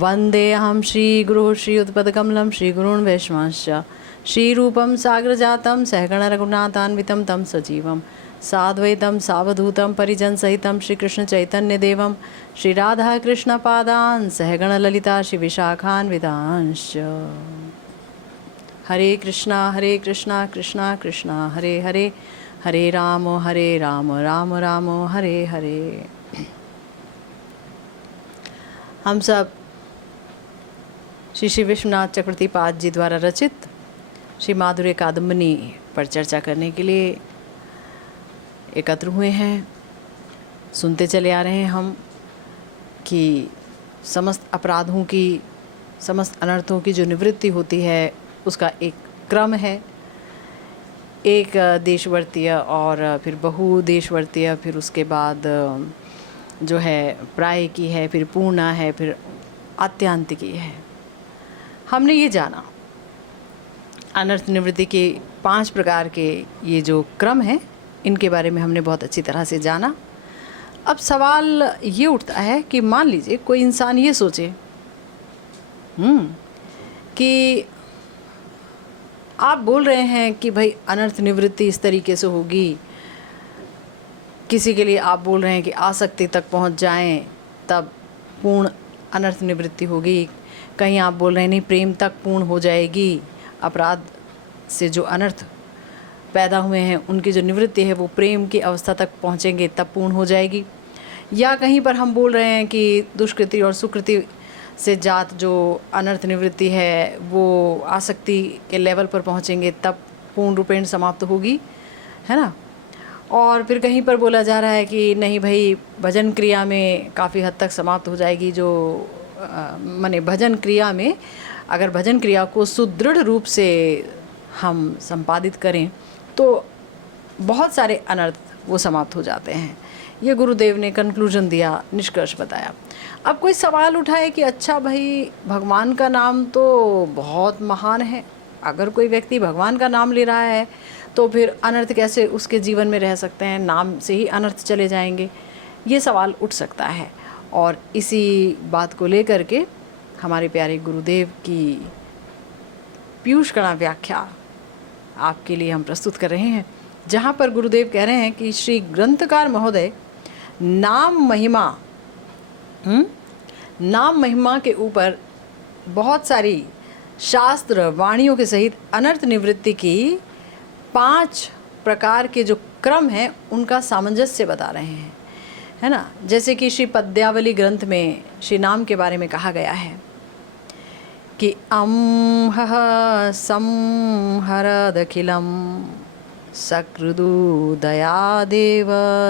वन्देऽहं श्रीगुरुः श्रीयुतपदकमलं श्रीगुरून् वैष्णवांश्च श्रीरूपं साग्रजातं सहगणरघुनाथान्वितं तं सजीवं साद्वैतं सावधूतं परिजनसहितं श्रीकृष्णचैतन्यदेवं श्रीराधाकृष्णपादान् सहगणललिता श्रीविशाखान्वितांश्च। हरे कृष्णा कृष्णा कृष्णा हरे हरे, हरे राम राम राम हरे हरे। हम सब श्री विश्वनाथ चक्रवर्तीपाद जी द्वारा रचित श्री माधुर्य कादम्बनी पर चर्चा करने के लिए एकत्र हुए हैं। सुनते चले आ रहे हैं हम कि समस्त अपराधों की, समस्त अनर्थों की जो निवृत्ति होती है उसका एक क्रम है। एक देशवर्तीय और फिर बहुदेशवर्तीय, फिर उसके बाद जो है प्राय की है, फिर पूर्णा है, फिर आत्यांतिकी है। हमने ये जाना अनर्थ निवृत्ति के 5 प्रकार के ये जो क्रम है, इनके बारे में हमने बहुत अच्छी तरह से जाना। अब सवाल ये उठता है कि मान लीजिए कोई इंसान ये सोचे कि आप बोल रहे हैं कि भाई अनर्थ निवृत्ति इस तरीके से होगी, किसी के लिए आप बोल रहे हैं कि आसक्ति तक पहुंच जाएं तब पूर्ण अनर्थ निवृत्ति होगी, कहीं आप बोल रहे हैं नहीं प्रेम तक पूर्ण हो जाएगी, अपराध से जो अनर्थ पैदा हुए हैं उनकी जो निवृत्ति है वो प्रेम की अवस्था तक पहुंचेंगे तब पूर्ण हो जाएगी। या कहीं पर हम बोल रहे हैं कि दुष्कृति और सुकृति से जात जो अनर्थ निवृत्ति है वो आसक्ति के लेवल पर पहुंचेंगे तब पूर्ण रूपेण समाप्त होगी, है ना। और फिर कहीं पर बोला जा रहा है कि नहीं भाई भजन क्रिया में काफ़ी हद तक समाप्त हो जाएगी, जो माने भजन क्रिया में अगर भजन क्रिया को सुदृढ़ रूप से हम संपादित करें तो बहुत सारे अनर्थ वो समाप्त हो जाते हैं। ये गुरुदेव ने कंक्लूजन दिया, निष्कर्ष बताया। अब कोई सवाल उठाए कि अच्छा भाई भगवान का नाम तो बहुत महान है, अगर कोई व्यक्ति भगवान का नाम ले रहा है तो फिर अनर्थ कैसे उसके जीवन में रह सकते हैं, नाम से ही अनर्थ चले जाएंगे, ये सवाल उठ सकता है। और इसी बात को लेकर के हमारे प्यारे गुरुदेव की पीयूष कणा व्याख्या आपके लिए हम प्रस्तुत कर रहे हैं, जहाँ पर गुरुदेव कह रहे हैं कि श्री ग्रंथकार महोदय नाम महिमा के ऊपर बहुत सारी शास्त्र वाणियों के सहित अनर्थ निवृत्ति की 5 प्रकार के जो क्रम हैं उनका सामंजस्य बता रहे हैं, है ना। जैसे कि श्री पद्यावली ग्रंथ में श्री नाम के बारे में कहा गया है कि अम्हः संहरदखिलं सकृदु दयादेव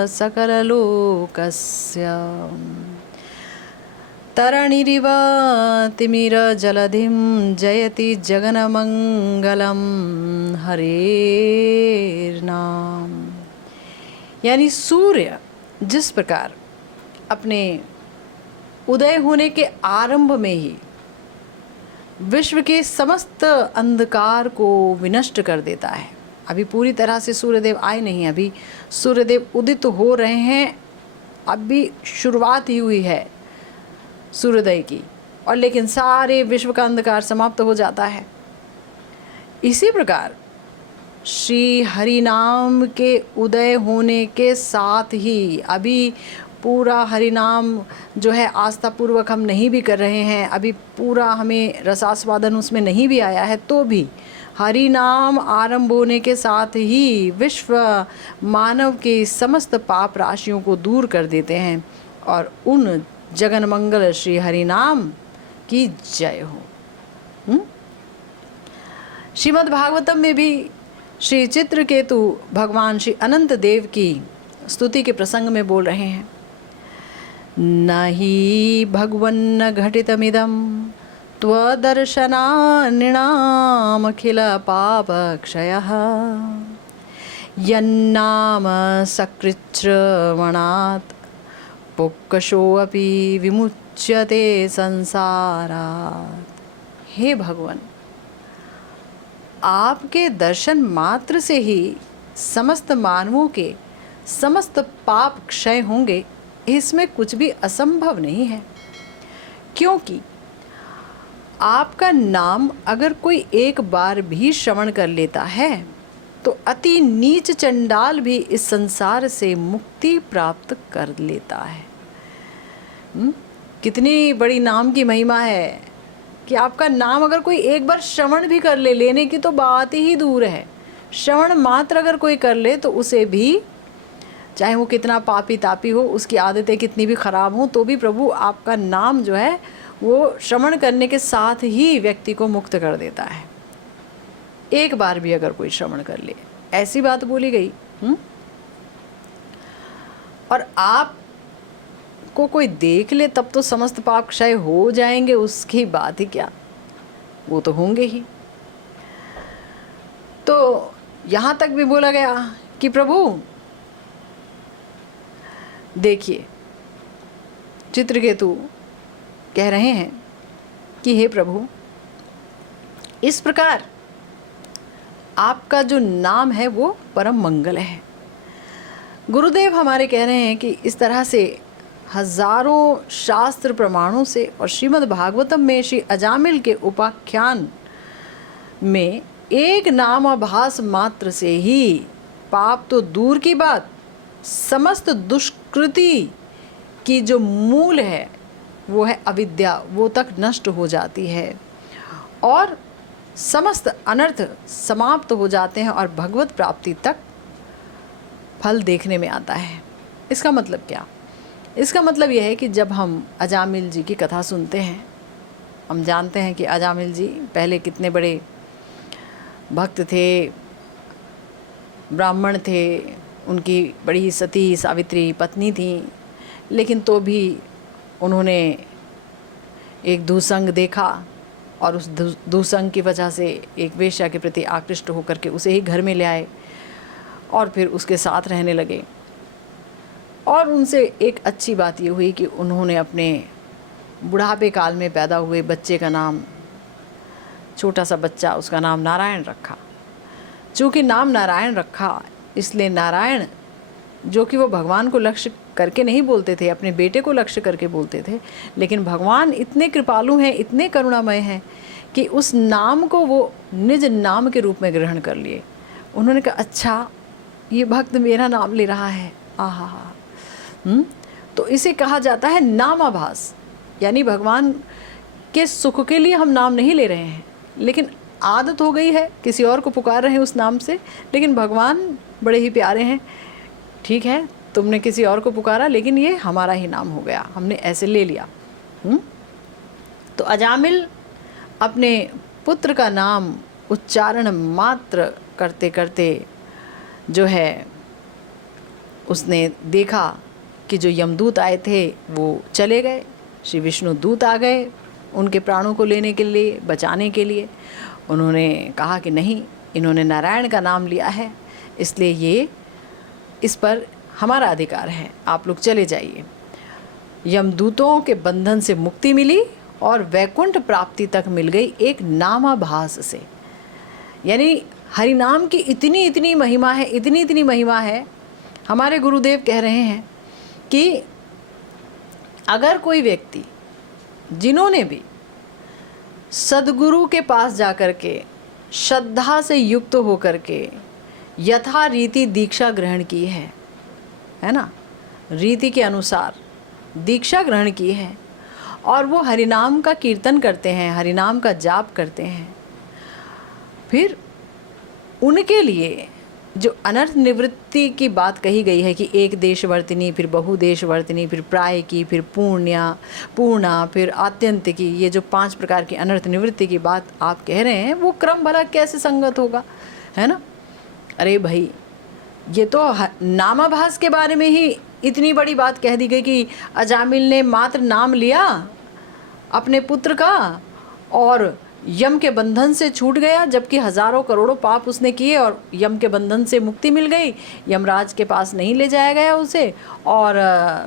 सकललोकस्य तरणिरिव तिमिरजलधिं जयति जगन्मंगलम हरेर्नाम। यानी सूर्य जिस प्रकार अपने उदय होने के आरंभ में ही विश्व के समस्त अंधकार को विनष्ट कर देता है। अभी पूरी तरह से सूर्यदेव आए नहीं, अभी सूर्यदेव उदित हो रहे हैं, अभी शुरुआत ही हुई है सूर्योदय की, और लेकिन सारे विश्व का अंधकार समाप्त हो जाता है। इसी प्रकार श्री हरि नाम के उदय होने के साथ ही अभी पूरा हरि नाम जो है आस्था पूर्वक हम नहीं भी कर रहे हैं, अभी पूरा हमें रसास्वादन उसमें नहीं भी आया है, तो भी हरि नाम आरंभ होने के साथ ही विश्व मानव के समस्त पाप राशियों को दूर कर देते हैं। और उन जगन मंगल श्री हरि नाम की जय हो। श्रीमद् भागवतम में भी श्री चित्रकेतु भगवान श्री अनंत देव की स्तुति के प्रसंग में बोल रहे हैं, नहि भगवन्न घटितमिदं त्वदर्शना नृणामखिल पापक्षयः यन्नाम सकृच्छ्रवणात् पुक्कशोऽपि विमुच्यते संसारात्। हे भगवान, आपके दर्शन मात्र से ही समस्त मानवों के समस्त पाप क्षय होंगे, इसमें कुछ भी असंभव नहीं है, क्योंकि आपका नाम अगर कोई एक बार भी श्रवण कर लेता है तो अति नीच चंडाल भी इस संसार से मुक्ति प्राप्त कर लेता है। कितनी बड़ी नाम की महिमा है कि आपका नाम अगर कोई एक बार श्रवण भी कर ले, लेने की तो बात ही दूर है, श्रवण मात्र अगर कोई कर ले तो उसे भी, चाहे वो कितना पापी तापी हो, उसकी आदतें कितनी भी खराब हों, तो भी प्रभु आपका नाम जो है वो श्रवण करने के साथ ही व्यक्ति को मुक्त कर देता है, एक बार भी अगर कोई श्रवण कर ले। ऐसी बात बोली गई। और आप को कोई देख ले तब तो समस्त पाप क्षय हो जाएंगे, उसकी बात ही क्या, वो तो होंगे ही। तो यहाँ तक भी बोला गया कि प्रभु देखिए, चित्रकेतु कह रहे हैं कि हे प्रभु, इस प्रकार आपका जो नाम है वो परम मंगल है। गुरुदेव हमारे कह रहे हैं कि इस तरह से हजारों शास्त्र प्रमाणों से और श्रीमद् भागवतम में श्री अजामिल के उपाख्यान में एक नामाभास मात्र से ही पाप तो दूर की बात, समस्त दुष्कृति की जो मूल है वो है अविद्या, वो तक नष्ट हो जाती है और समस्त अनर्थ समाप्त हो जाते हैं और भगवत प्राप्ति तक फल देखने में आता है। इसका मतलब क्या? इसका मतलब यह है कि जब हम अजामिल जी की कथा सुनते हैं, हम जानते हैं कि अजामिल जी पहले कितने बड़े भक्त थे, ब्राह्मण थे, उनकी बड़ी सती सावित्री पत्नी थी, लेकिन तो भी उन्होंने एक दुसंग देखा और उस दुसंग की वजह से एक वेश्या के प्रति आकृष्ट होकर के उसे ही घर में ले आए और फिर उसके साथ रहने लगे। और उनसे एक अच्छी बात ये हुई कि उन्होंने अपने बुढ़ापे काल में पैदा हुए बच्चे का नाम, छोटा सा बच्चा, उसका नाम नारायण रखा। चूँकि नाम नारायण रखा इसलिए नारायण, जो कि वो भगवान को लक्ष्य करके नहीं बोलते थे, अपने बेटे को लक्ष्य करके बोलते थे, लेकिन भगवान इतने कृपालु हैं, इतने करुणामय हैं कि उस नाम को वो निज नाम के रूप में ग्रहण कर लिए। उन्होंने कहा अच्छा, ये भक्त मेरा नाम ले रहा है, आहा। तो इसे कहा जाता है नामाभास, यानी भगवान के सुख के लिए हम नाम नहीं ले रहे हैं, लेकिन आदत हो गई है, किसी और को पुकार रहे हैं उस नाम से, लेकिन भगवान बड़े ही प्यारे हैं। ठीक है, तुमने किसी और को पुकारा, लेकिन ये हमारा ही नाम हो गया, हमने ऐसे ले लिया। तो अजामिल अपने पुत्र का नाम उच्चारण मात्र करते करते जो है उसने देखा कि जो यमदूत आए थे वो चले गए, श्री विष्णु दूत आ गए उनके प्राणों को लेने के लिए, बचाने के लिए। उन्होंने कहा कि नहीं, इन्होंने नारायण का नाम लिया है, इसलिए ये, इस पर हमारा अधिकार है, आप लोग चले जाइए। यमदूतों के बंधन से मुक्ति मिली और वैकुंठ प्राप्ति तक मिल गई एक नामाभास से। यानी हरि नाम की इतनी इतनी महिमा है, इतनी इतनी महिमा है। हमारे गुरुदेव कह रहे हैं कि अगर कोई व्यक्ति, जिन्होंने भी सद्गुरु के पास जाकर के श्रद्धा से युक्त होकर के यथा रीति दीक्षा ग्रहण की है ना, रीति के अनुसार दीक्षा ग्रहण की है और वो हरिनाम का कीर्तन करते हैं, हरिनाम का जाप करते हैं, फिर उनके लिए जो अनर्थ निवृत्ति की बात कही गई है कि एक देश वर्तिनी, फिर बहुदेश वर्तिनी, फिर प्राय की, फिर पूर्णा, फिर आत्यंत की, ये जो 5 प्रकार की अनर्थ निवृत्ति की बात आप कह रहे हैं, वो क्रम भला कैसे संगत होगा, है ना। अरे भाई, ये तो नामाभास के बारे में ही इतनी बड़ी बात कह दी गई कि अजामिल ने मात्र नाम लिया अपने पुत्र का और यम के बंधन से छूट गया, जबकि हजारों करोड़ों पाप उसने किए और यम के बंधन से मुक्ति मिल गई। यमराज के पास नहीं ले जाया गया उसे और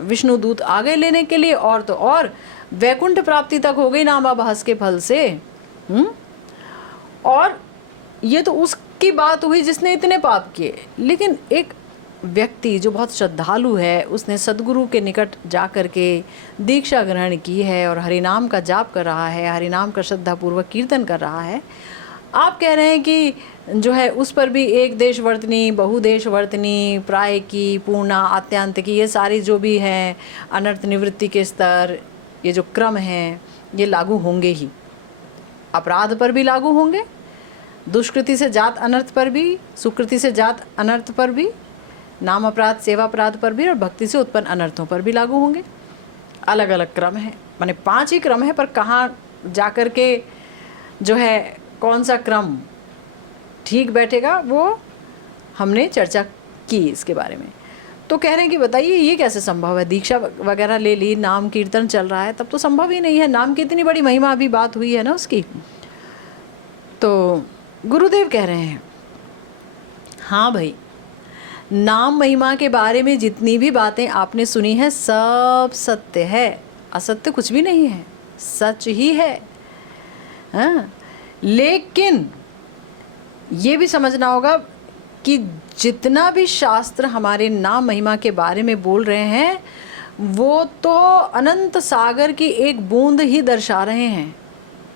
विष्णु दूत आ गए लेने के लिए, और तो और वैकुंठ प्राप्ति तक हो गई नामाभास के फल से। और ये तो उसकी बात हुई जिसने इतने पाप किए, लेकिन एक व्यक्ति जो बहुत श्रद्धालु है, उसने सद्गुरु के निकट जा कर के दीक्षा ग्रहण की है और हरिनाम का जाप कर रहा है, हरिनाम का श्रद्धापूर्वक कीर्तन कर रहा है, आप कह रहे हैं कि जो है उस पर भी एक देश वर्तनी, बहुदेश वर्तनी, प्राय की, पूर्णा, आत्यांत की, ये सारी जो भी हैं अनर्थ निवृत्ति के स्तर, ये जो क्रम हैं, ये लागू होंगे ही। अपराध पर भी लागू होंगे, दुष्कृति से जात अनर्थ पर भी, सुकृति से जात अनर्थ पर भी, नाम अपराध, सेवा अपराध पर भी, और भक्ति से उत्पन्न अनर्थों पर भी लागू होंगे। अलग अलग क्रम है, माने 5 ही क्रम है, पर कहाँ जा कर के जो है कौन सा क्रम ठीक बैठेगा वो हमने चर्चा की इसके बारे में। तो कह रहे हैं कि बताइए ये कैसे संभव है, दीक्षा वगैरह ले ली, नाम कीर्तन चल रहा है, तब तो संभव ही नहीं है। नाम की इतनी बड़ी महिमा अभी बात हुई है ना उसकी। तो गुरुदेव कह रहे हैं हाँ भाई, नाम महिमा के बारे में जितनी भी बातें आपने सुनी हैं सब सत्य है, असत्य कुछ भी नहीं है, सच ही है। हाँ, लेकिन ये भी समझना होगा कि जितना भी शास्त्र हमारे नाम महिमा के बारे में बोल रहे हैं वो तो अनंत सागर की एक बूंद ही दर्शा रहे हैं।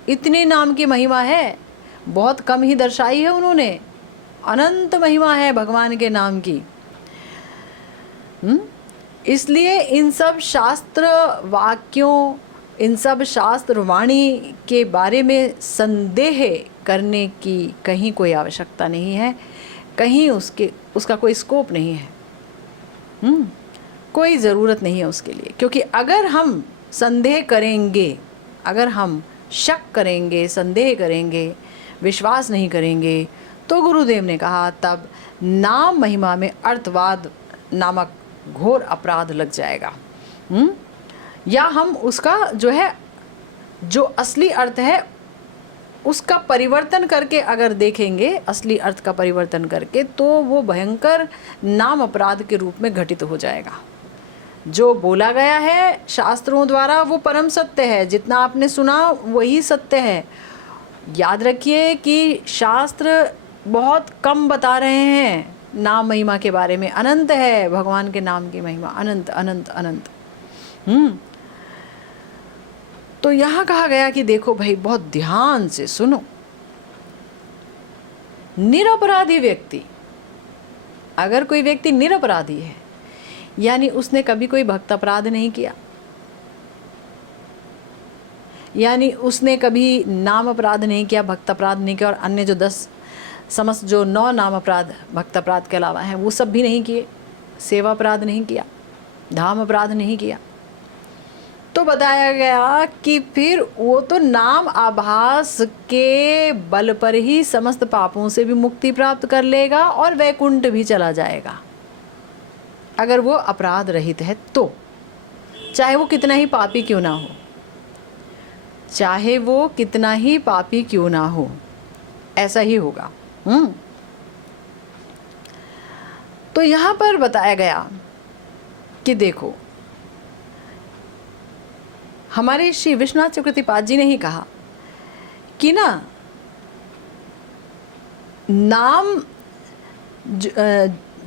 इतनी नाम की महिमा है, बहुत कम ही दर्शाई है उन्होंने। अनंत महिमा है भगवान के नाम की। इसलिए इन सब शास्त्र वाक्यों, इन सब शास्त्र वाणी के बारे में संदेह करने की कहीं कोई आवश्यकता नहीं है, कहीं उसका कोई स्कोप नहीं है, कोई ज़रूरत नहीं है उसके लिए। क्योंकि अगर हम संदेह करेंगे, अगर हम शक करेंगे, संदेह करेंगे, विश्वास नहीं करेंगे, तो गुरुदेव ने कहा तब नाम महिमा में अर्थवाद नामक घोर अपराध लग जाएगा। या हम उसका जो है, जो असली अर्थ है उसका परिवर्तन करके अगर देखेंगे, असली अर्थ का परिवर्तन करके, तो वो भयंकर नाम अपराध के रूप में घटित हो जाएगा। जो बोला गया है शास्त्रों द्वारा वो परम सत्य है, जितना आपने सुना वही सत्य है। याद रखिए कि शास्त्र बहुत कम बता रहे हैं नाम महिमा के बारे में। अनंत है भगवान के नाम की महिमा, अनंत अनंत अनंत। तो यहाँ कहा गया कि देखो भाई, बहुत ध्यान से सुनो। निरपराधी व्यक्ति, अगर कोई व्यक्ति निरपराधी है, यानी उसने कभी कोई भक्त अपराध नहीं किया, यानी उसने कभी नाम अपराध नहीं किया, भक्त अपराध नहीं किया, और अन्य जो 10 समस्त जो 9 नाम अपराध भक्त अपराध के अलावा हैं वो सब भी नहीं किए, सेवा अपराध नहीं किया, धाम अपराध नहीं किया, तो बताया गया कि फिर वो तो नाम आभास के बल पर ही समस्त पापों से भी मुक्ति प्राप्त कर लेगा और वैकुंठ भी चला जाएगा, अगर वो अपराध रहित है तो। चाहे वो कितना ही पापी क्यों ना हो, चाहे वो कितना ही पापी क्यों ना हो, ऐसा ही होगा। तो यहाँ पर बताया गया कि देखो, हमारे श्री विश्वनाथ चक्रवर्तीपाद जी ने ही कहा कि ना, नाम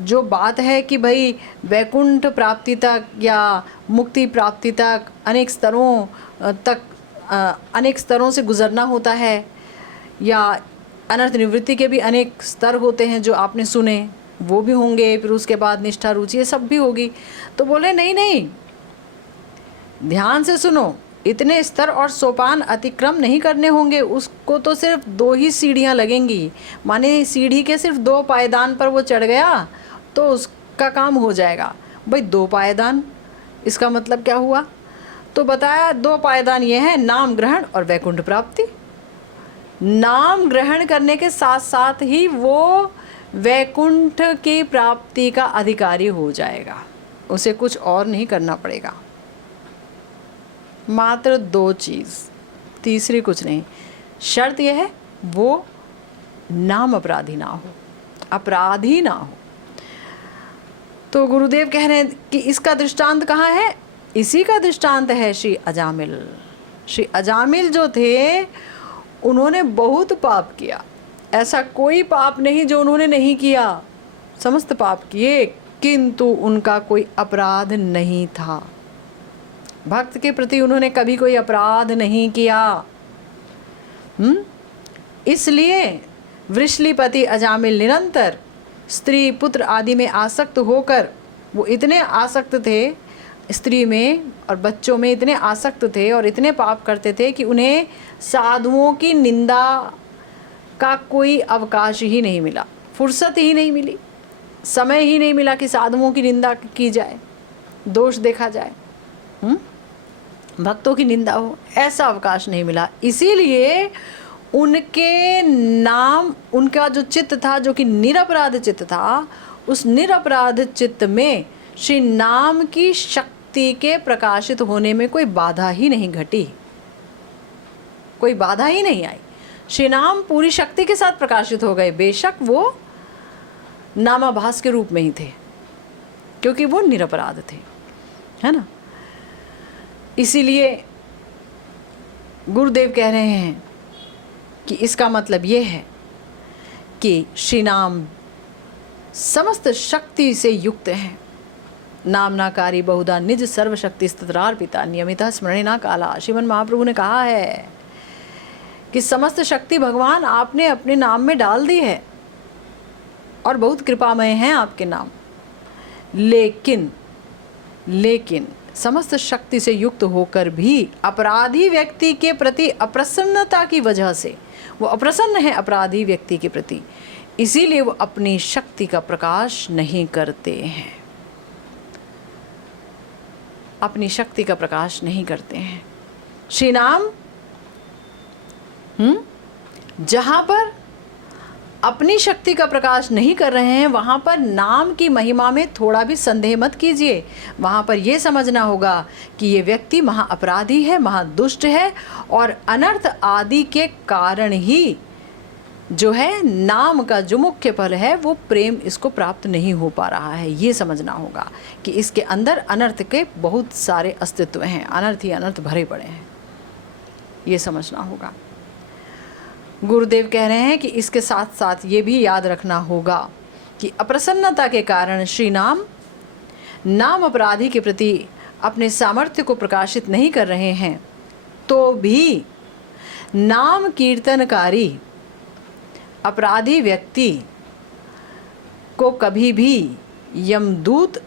जो बात है कि भाई वैकुंठ प्राप्ति तक या मुक्ति प्राप्ति तक अनेक स्तरों से गुजरना होता है, या अनर्थ निवृत्ति के भी अनेक स्तर होते हैं जो आपने सुने, वो भी होंगे, फिर उसके बाद निष्ठा रुचि, ये सब भी होगी। तो बोले नहीं नहीं, ध्यान से सुनो, इतने स्तर और सोपान अतिक्रम नहीं करने होंगे, उसको तो सिर्फ 2 ही सीढ़ियाँ लगेंगी। माने सीढ़ी के सिर्फ 2 पायदान पर वो चढ़ गया तो उसका काम हो जाएगा। भाई 2 पायदान, इसका मतलब क्या हुआ? तो बताया 2 पायदान ये हैं, नाम ग्रहण और वैकुंठ प्राप्ति। नाम ग्रहण करने के साथ साथ ही वो वैकुंठ की प्राप्ति का अधिकारी हो जाएगा, उसे कुछ और नहीं करना पड़ेगा। मात्र 2 चीज़, तीसरी कुछ नहीं। शर्त यह है वो नाम अपराधी ना हो, अपराधी ना हो। तो गुरुदेव कह रहे हैं कि इसका दृष्टांत कहाँ है? इसी का दृष्टांत है श्री अजामिल। श्री अजामिल जो थे उन्होंने बहुत पाप किया, ऐसा कोई पाप नहीं जो उन्होंने नहीं किया, समस्त पाप किए, किंतु उनका कोई अपराध नहीं था। भक्त के प्रति उन्होंने कभी कोई अपराध नहीं किया। इसलिए वृषलीपति अजामिल निरंतर स्त्री पुत्र आदि में आसक्त होकर, वो इतने आसक्त थे स्त्री में और बच्चों में, इतने आसक्त थे और इतने पाप करते थे कि उन्हें साधुओं की निंदा का कोई अवकाश ही नहीं मिला, फुर्सत ही नहीं मिली, समय ही नहीं मिला कि साधुओं की निंदा की जाए, दोष देखा जाए, भक्तों की निंदा हो, ऐसा अवकाश नहीं मिला। इसीलिए उनके नाम, उनका जो चित्त था जो कि निरपराध चित्त था, उस निरपराध चित्त में श्री नाम की शक्ति के प्रकाशित होने में कोई बाधा ही नहीं घटी, कोई बाधा ही नहीं आई। श्री नाम पूरी शक्ति के साथ प्रकाशित हो गए, बेशक वो नामाभास के रूप में ही थे, क्योंकि वो निरपराध थे, है ना। इसीलिए गुरुदेव कह रहे हैं कि इसका मतलब ये है कि श्री नाम समस्त शक्ति से युक्त हैं। नामनाकारी बहुधा निज सर्वशक्ति स्तत्रार्पिता नियमिता स्मरणेना काला। श्रीमन महाप्रभु ने कहा है कि समस्त शक्ति भगवान आपने अपने नाम में डाल दी है और बहुत कृपामय हैं आपके नाम। लेकिन समस्त शक्ति से युक्त होकर भी अपराधी व्यक्ति के प्रति अप्रसन्नता की वजह से, वो अप्रसन्न है अपराधी व्यक्ति के प्रति, इसीलिए वो अपनी शक्ति का प्रकाश नहीं करते हैं, अपनी शक्ति का प्रकाश नहीं करते हैं। श्री नाम जहाँ पर अपनी शक्ति का प्रकाश नहीं कर रहे हैं, वहाँ पर नाम की महिमा में थोड़ा भी संदेह मत कीजिए। वहाँ पर यह समझना होगा कि ये व्यक्ति महा अपराधी है, महादुष्ट है, और अनर्थ आदि के कारण ही जो है नाम का जो मुख्य फल है वो प्रेम इसको प्राप्त नहीं हो पा रहा है। ये समझना होगा कि इसके अंदर अनर्थ के बहुत सारे अस्तित्व हैं, अनर्थ ही अनर्थ भरे पड़े हैं, ये समझना होगा। गुरुदेव कह रहे हैं कि इसके साथ साथ ये भी याद रखना होगा कि अप्रसन्नता के कारण श्री नाम अपराधी के प्रति अपने सामर्थ्य को प्रकाशित नहीं कर रहे हैं, तो भी नाम कीर्तनकारी अपराधी व्यक्ति को कभी भी यमदूत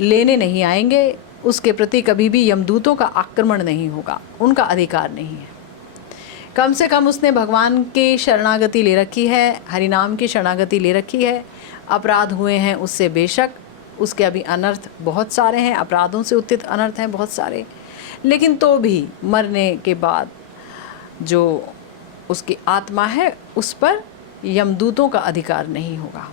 लेने नहीं आएंगे, उसके प्रति कभी भी यमदूतों का आक्रमण नहीं होगा, उनका अधिकार नहीं है। कम से कम उसने भगवान की शरणागति ले रखी है, हरिनाम की शरणागति ले रखी है। अपराध हुए हैं उससे बेशक, उसके अभी अनर्थ बहुत सारे हैं, अपराधों से उत्थित अनर्थ हैं बहुत सारे, लेकिन तो भी मरने के बाद जो उसकी आत्मा है उस पर यमदूतों का अधिकार नहीं होगा।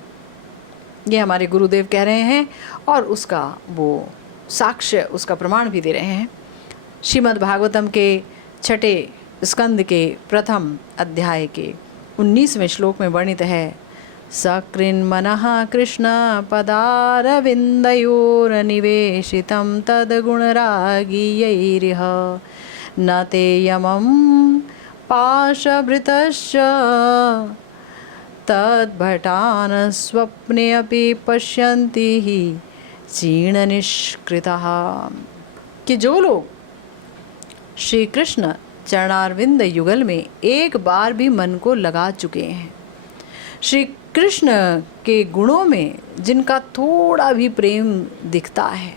ये हमारे गुरुदेव कह रहे हैं और उसका वो साक्ष्य, उसका प्रमाण भी दे रहे हैं। श्रीमद् भागवतम के 6 स्कंद के प्रथम अध्याय के 19वें श्लोक में वर्णित है, सकृन्मनः कृष्ण पदारविन्दयोरनिवेशितं तद्गुणरागीयैरिह न ते यमं पाशभृतश्च तद्भटान् स्वप्ने अपि पश्यन्ति हि क्षीणनिष्कृतः। कि जो लोग श्री कृष्ण चरणारविंद युगल में एक बार भी मन को लगा चुके हैं, श्री कृष्ण के गुणों में जिनका थोड़ा भी प्रेम दिखता है,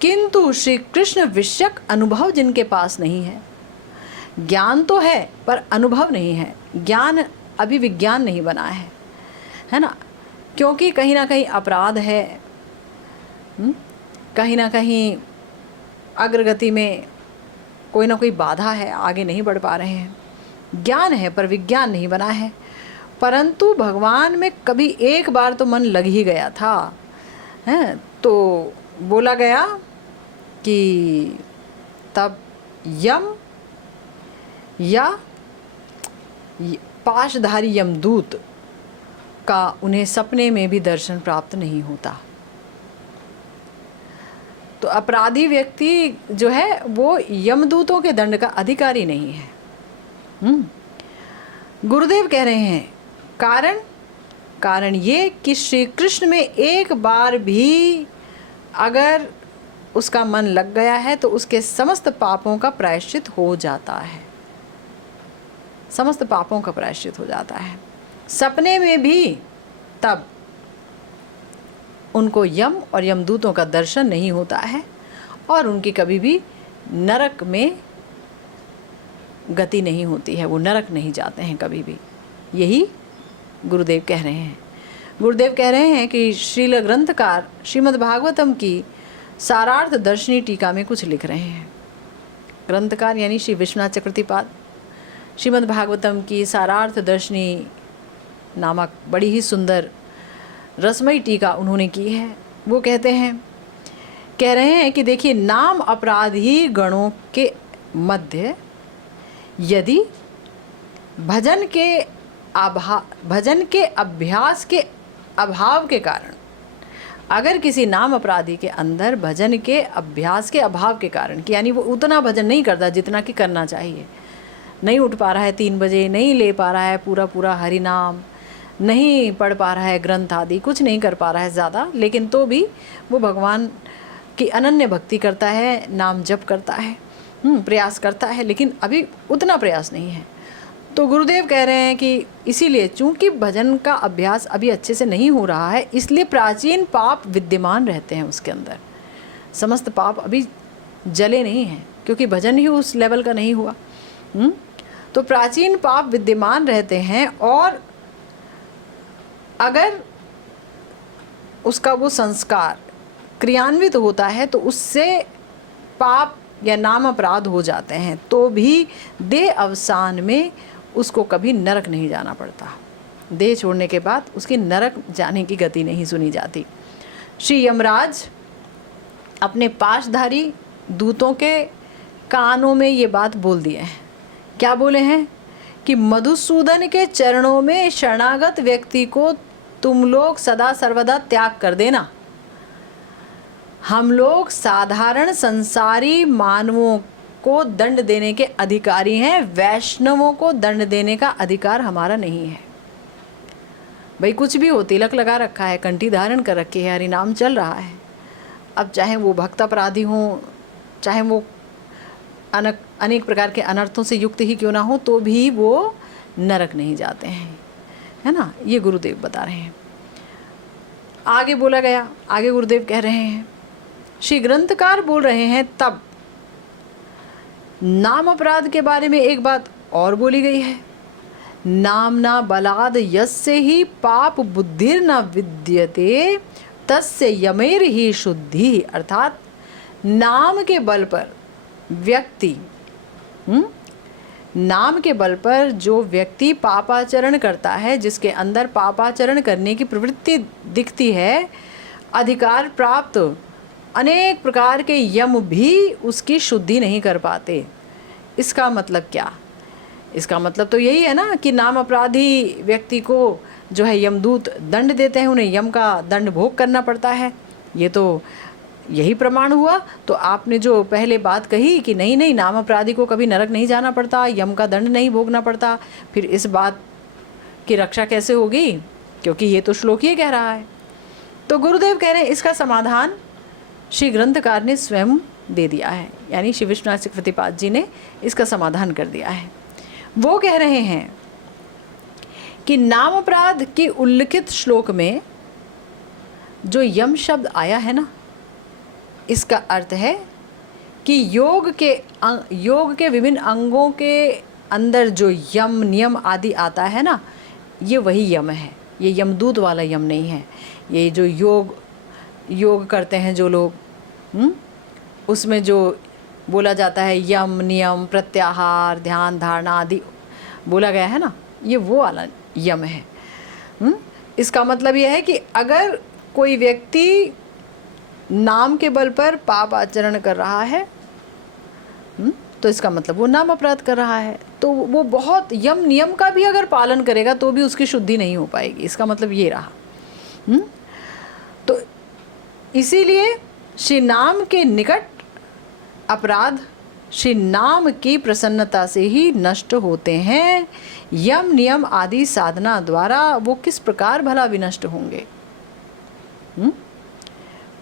किंतु श्री कृष्ण विषयक अनुभव जिनके पास नहीं है, ज्ञान तो है पर अनुभव नहीं है, ज्ञान अभी विज्ञान नहीं बना है ना, क्योंकि कहीं ना कहीं अपराध है, कहीं ना कहीं अग्रगति में कोई ना कोई बाधा है, आगे नहीं बढ़ पा रहे हैं। ज्ञान है पर विज्ञान नहीं बना है। परंतु भगवान में कभी एक बार तो मन लग ही गया था, हैं, तो बोला गया कि तब यम या पाशधारी यमदूत का उन्हें सपने में भी दर्शन प्राप्त नहीं होता। तो अपराधी व्यक्ति जो है वो यमदूतों के दंड का अधिकारी नहीं है। गुरुदेव कह रहे हैं कारण कारण ये कि श्री कृष्ण में एक बार भी अगर उसका मन लग गया है तो उसके समस्त पापों का प्रायश्चित हो जाता है, समस्त पापों का प्रायश्चित हो जाता है। सपने में भी तब उनको यम और यमदूतों का दर्शन नहीं होता है और उनकी कभी भी नरक में गति नहीं होती है, वो नरक नहीं जाते हैं कभी भी। यही गुरुदेव कह रहे हैं। गुरुदेव कह रहे हैं कि श्रील ग्रंथकार श्रीमद् भागवतम की सारार्थ दर्शनी टीका में कुछ लिख रहे हैं। ग्रंथकार यानी श्री विश्वनाथ चक्रवर्तीपाद श्रीमद् भागवतम की सारार्थ दर्शनी नामक बड़ी ही सुंदर रसमयी टीका उन्होंने की है। वो कह रहे हैं कि देखिए, नाम अपराधी गणों के मध्य यदि भजन के अभ्यास के अभाव के कारण, अगर किसी नाम अपराधी के अंदर भजन के अभ्यास के अभाव के कारण कि यानी वो उतना भजन नहीं करता जितना कि करना चाहिए, नहीं उठ पा रहा है 3 बजे, नहीं ले पा रहा है पूरा हरि नाम, नहीं पढ़ पा रहा है ग्रंथ आदि, कुछ नहीं कर पा रहा है ज़्यादा, लेकिन तो भी वो भगवान की अनन्य भक्ति करता है, नाम जप करता है, प्रयास करता है, लेकिन अभी उतना प्रयास नहीं है। तो गुरुदेव कह रहे हैं कि इसीलिए चूंकि भजन का अभ्यास अभी अच्छे से नहीं हो रहा है, इसलिए प्राचीन पाप विद्यमान रहते हैं उसके अंदर। समस्त पाप अभी जले नहीं हैं क्योंकि भजन ही उस लेवल का नहीं हुआ। तो प्राचीन पाप विद्यमान रहते हैं और अगर उसका वो संस्कार क्रियान्वित होता है तो उससे पाप या नाम अपराध हो जाते हैं, तो भी देह अवसान में उसको कभी नरक नहीं जाना पड़ता। देह छोड़ने के बाद उसकी नरक जाने की गति नहीं सुनी जाती। श्री यमराज अपने पाशधारी दूतों के कानों में ये बात बोल दिए हैं। क्या बोले हैं कि मधुसूदन के चरणों में शरणागत व्यक्ति को तुम लोग सदा सर्वदा त्याग कर देना। हम लोग साधारण संसारी मानवों को दंड देने के अधिकारी हैं, वैष्णवों को दंड देने का अधिकार हमारा नहीं है। भाई कुछ भी हो, तिलक लगा रखा है, कंठी धारण कर रखी है, हरि नाम चल रहा है, अब चाहे वो भक्त अपराधी हों, चाहे वो अनेक प्रकार के अनर्थों से युक्त ही क्यों ना हो, तो भी वो नरक नहीं जाते हैं, है ना। ये गुरुदेव बता रहे हैं। आगे बोला गया, आगे गुरुदेव कह रहे हैं, श्री ग्रंथकार बोल रहे हैं, तब नाम अपराध के बारे में एक बात और बोली गई है। नामना बलाद यस्य ही पाप बुद्धिर न विद्यते तस्य यमेर ही शुद्धि। अर्थात नाम के बल पर व्यक्ति नाम के बल पर जो व्यक्ति पापाचरण करता है, जिसके अंदर पापाचरण करने की प्रवृत्ति दिखती है, अधिकार प्राप्त अनेक प्रकार के यम भी उसकी शुद्धि नहीं कर पाते। इसका मतलब क्या? इसका मतलब तो यही है ना कि नाम अपराधी व्यक्ति को जो है यमदूत दंड देते हैं, उन्हें यम का दंड भोग करना पड़ता है। ये तो यही प्रमाण हुआ। तो आपने जो पहले बात कही कि नहीं नाम अपराधी को कभी नरक नहीं जाना पड़ता, यम का दंड नहीं भोगना पड़ता, फिर इस बात की रक्षा कैसे होगी? क्योंकि ये तो श्लोक ही कह रहा है। तो गुरुदेव कह रहे हैं इसका समाधान श्री ग्रंथकार ने स्वयं दे दिया है, यानी श्री विश्वनाथ चक्रवर्तीपाद जी ने इसका समाधान कर दिया है। वो कह रहे हैं कि नाम अपराध के उल्लिखित श्लोक में जो यम शब्द आया है ना, इसका अर्थ है कि योग के विभिन्न अंगों के अंदर जो यम नियम आदि आता है ना, ये वही यम है, ये यमदूत वाला यम नहीं है। ये जो योग करते हैं जो लोग, उसमें जो बोला जाता है यम नियम प्रत्याहार ध्यान धारणा आदि बोला गया है ना, ये वो वाला यम है। इसका मतलब यह है कि अगर कोई व्यक्ति नाम के बल पर पाप आचरण कर रहा है, तो इसका मतलब वो नाम अपराध कर रहा है। तो वो बहुत यम नियम का भी अगर पालन करेगा तो भी उसकी शुद्धि नहीं हो पाएगी। इसका मतलब ये रहा। तो इसीलिए श्री नाम के निकट अपराध श्री नाम की प्रसन्नता से ही नष्ट होते हैं। यम नियम आदि साधना द्वारा वो किस प्रकार भला विनष्ट होंगे?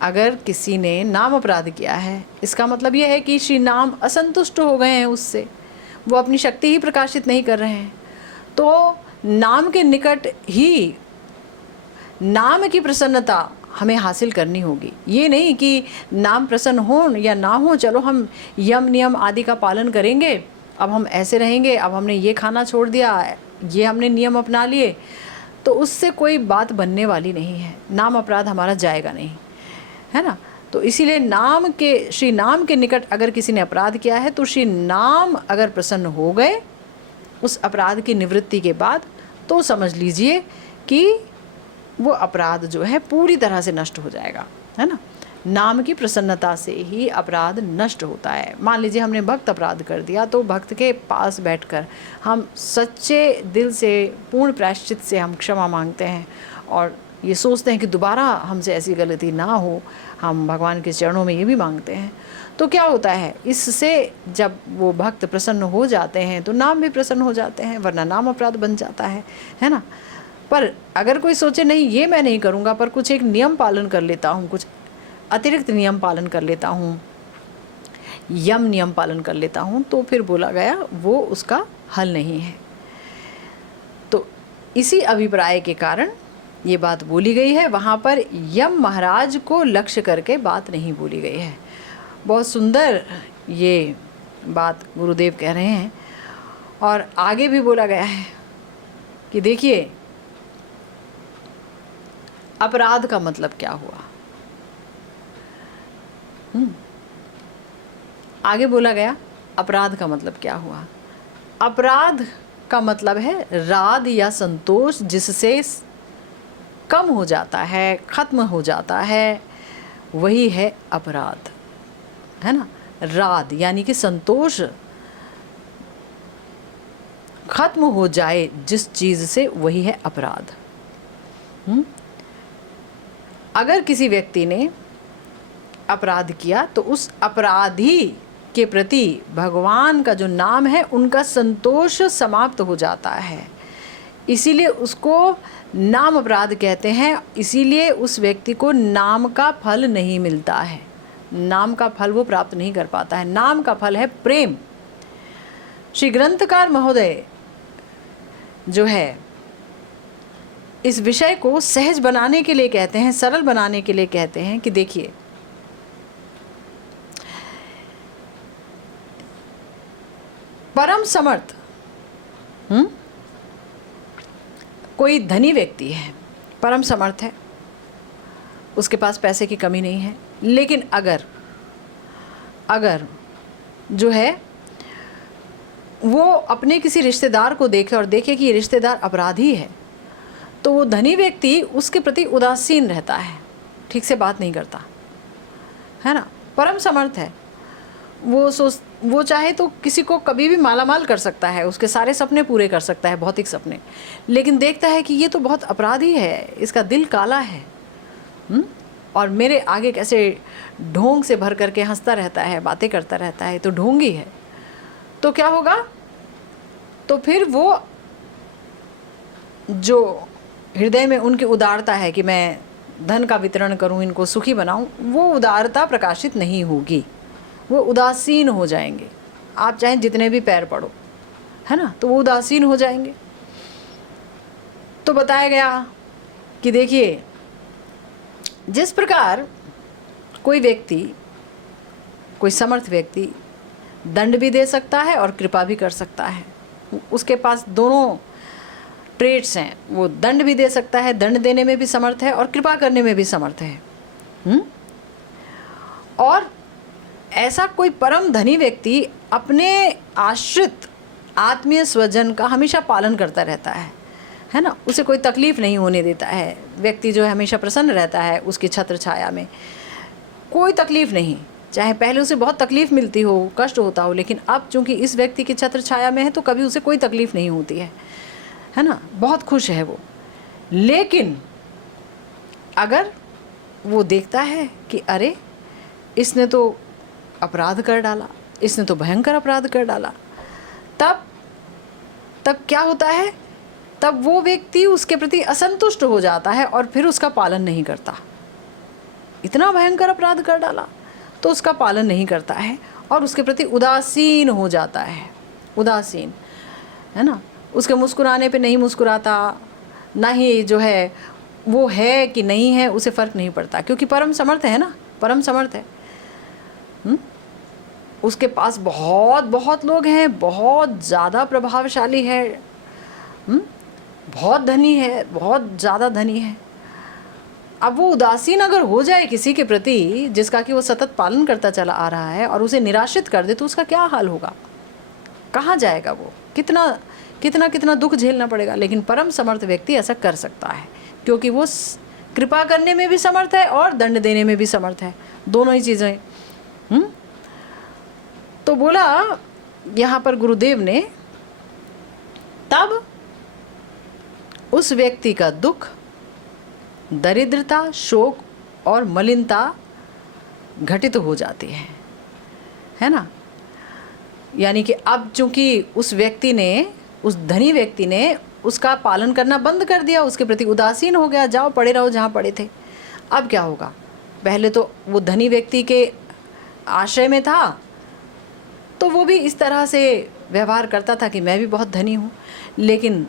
अगर किसी ने नाम अपराध किया है, इसका मतलब यह है कि श्री नाम असंतुष्ट हो गए हैं उससे, वो अपनी शक्ति ही प्रकाशित नहीं कर रहे हैं। तो नाम के निकट ही नाम की प्रसन्नता हमें हासिल करनी होगी। ये नहीं कि नाम प्रसन्न हो या ना हो, चलो हम यम नियम आदि का पालन करेंगे, अब हम ऐसे रहेंगे, अब हमने ये खाना छोड़ दिया, ये हमने नियम अपना लिए, तो उससे कोई बात बनने वाली नहीं है। नाम अपराध हमारा जाएगा नहीं, है ना। तो इसीलिए नाम के, श्री नाम के निकट अगर किसी ने अपराध किया है तो श्री नाम अगर प्रसन्न हो गए उस अपराध की निवृत्ति के बाद, तो समझ लीजिए कि वो अपराध जो है पूरी तरह से नष्ट हो जाएगा, है ना। नाम की प्रसन्नता से ही अपराध नष्ट होता है। मान लीजिए हमने भक्त अपराध कर दिया, तो भक्त के पास बैठकर हम सच्चे दिल से, पूर्ण प्रायश्चित से हम क्षमा मांगते हैं और ये सोचते हैं कि दोबारा हमसे ऐसी गलती ना हो। हम भगवान के चरणों में ये भी मांगते हैं। तो क्या होता है, इससे जब वो भक्त प्रसन्न हो जाते हैं तो नाम भी प्रसन्न हो जाते हैं, वरना नाम अपराध बन जाता है ना। पर अगर कोई सोचे नहीं ये मैं नहीं करूँगा, पर कुछ एक नियम पालन कर लेता हूँ, कुछ अतिरिक्त नियम पालन कर लेता हूँ, यम नियम पालन कर लेता हूँ, तो फिर बोला गया वो उसका हल नहीं है। तो इसी अभिप्राय के कारण ये बात बोली गई है। वहाँ पर यम महाराज को लक्ष्य करके बात नहीं बोली गई है। बहुत सुंदर ये बात गुरुदेव कह रहे हैं। और आगे भी बोला गया है कि देखिए अपराध का मतलब क्या हुआ। आगे बोला गया अपराध का मतलब क्या हुआ। अपराध का मतलब है राग या संतोष जिससे कम हो जाता है, खत्म हो जाता है, वही है अपराध, है ना। राग यानी कि संतोष खत्म हो जाए जिस चीज़ से, वही है अपराध। अगर किसी व्यक्ति ने अपराध किया तो उस अपराधी के प्रति भगवान का जो नाम है उनका संतोष समाप्त हो जाता है, इसीलिए उसको नाम अपराध कहते हैं। इसीलिए उस व्यक्ति को नाम का फल नहीं मिलता है, नाम का फल वो प्राप्त नहीं कर पाता है। नाम का फल है प्रेम। श्री ग्रंथकार महोदय जो है इस विषय को सहज बनाने के लिए कहते हैं, सरल बनाने के लिए कहते हैं कि देखिए परम समर्थ कोई धनी व्यक्ति है, परम समर्थ है, उसके पास पैसे की कमी नहीं है, लेकिन अगर जो है वो अपने किसी रिश्तेदार को देखे और देखे कि ये रिश्तेदार अपराधी है, तो वो धनी व्यक्ति उसके प्रति उदासीन रहता है, ठीक से बात नहीं करता, है ना। परम समर्थ है, वो चाहे तो किसी को कभी भी मालामाल कर सकता है, उसके सारे सपने पूरे कर सकता है, भौतिक सपने, लेकिन देखता है कि ये तो बहुत अपराधी है, इसका दिल काला है, और मेरे आगे कैसे ढोंग से भर करके हंसता रहता है, बातें करता रहता है, तो ढोंगी है। तो क्या होगा, तो फिर वो जो हृदय में उनकी उदारता है कि मैं धन का वितरण करूं, इनको सुखी बनाऊं, वो उदारता प्रकाशित नहीं होगी, वो उदासीन हो जाएंगे। आप चाहे जितने भी पैर पड़ो, है ना, तो वो उदासीन हो जाएंगे। तो बताया गया कि देखिए जिस प्रकार कोई व्यक्ति, कोई समर्थ व्यक्ति दंड भी दे सकता है और कृपा भी कर सकता है, उसके पास दोनों ट्रेड्स हैं, वो दंड भी दे सकता है, दंड देने में भी समर्थ है और कृपा करने में भी समर्थ है। और ऐसा कोई परम धनी व्यक्ति अपने आश्रित आत्मीय स्वजन का हमेशा पालन करता रहता है ना, उसे कोई तकलीफ़ नहीं होने देता है। व्यक्ति जो है हमेशा प्रसन्न रहता है, उसकी छत्र छाया में कोई तकलीफ़ नहीं, चाहे पहले उसे बहुत तकलीफ़ मिलती हो, कष्ट होता हो, लेकिन अब चूँकि इस व्यक्ति की छत्र छाया में है तो कभी उसे कोई तकलीफ़ नहीं होती है ना, बहुत खुश है वो। लेकिन अगर वो देखता है कि अरे इसने तो अपराध कर डाला, इसने तो भयंकर अपराध कर डाला। तब क्या होता है, तब वो व्यक्ति उसके प्रति असंतुष्ट हो जाता है और फिर उसका पालन नहीं करता। इतना भयंकर अपराध कर डाला तो उसका पालन नहीं करता है और उसके प्रति उदासीन हो जाता है, उदासीन, है ना। उसके मुस्कुराने पे नहीं मुस्कुराता, ना ही जो है वो है कि नहीं है उसे फ़र्क नहीं पड़ता, क्योंकि परम समर्थ है ना, परम समर्थ है। उसके पास बहुत बहुत लोग हैं, बहुत ज़्यादा प्रभावशाली है, बहुत धनी है, बहुत ज़्यादा धनी है। अब वो उदासीन अगर हो जाए किसी के प्रति जिसका कि वो सतत पालन करता चला आ रहा है और उसे निराशित कर दे, तो उसका क्या हाल होगा, कहाँ जाएगा वो, कितना कितना कितना दुख झेलना पड़ेगा। लेकिन परम समर्थ व्यक्ति ऐसा कर सकता है, क्योंकि वो कृपा करने में भी समर्थ है और दंड देने में भी समर्थ है, दोनों ही चीज़ें। तो बोला यहाँ पर गुरुदेव ने, तब उस व्यक्ति का दुख, दरिद्रता, शोक और मलिनता घटित हो जाती है ना। यानी कि अब चूंकि उस व्यक्ति ने, उस धनी व्यक्ति ने उसका पालन करना बंद कर दिया, उसके प्रति उदासीन हो गया, जाओ पड़े रहो जहाँ पड़े थे। अब क्या होगा, पहले तो वो धनी व्यक्ति के आश्रय में था तो वो भी इस तरह से व्यवहार करता था कि मैं भी बहुत धनी हूँ, लेकिन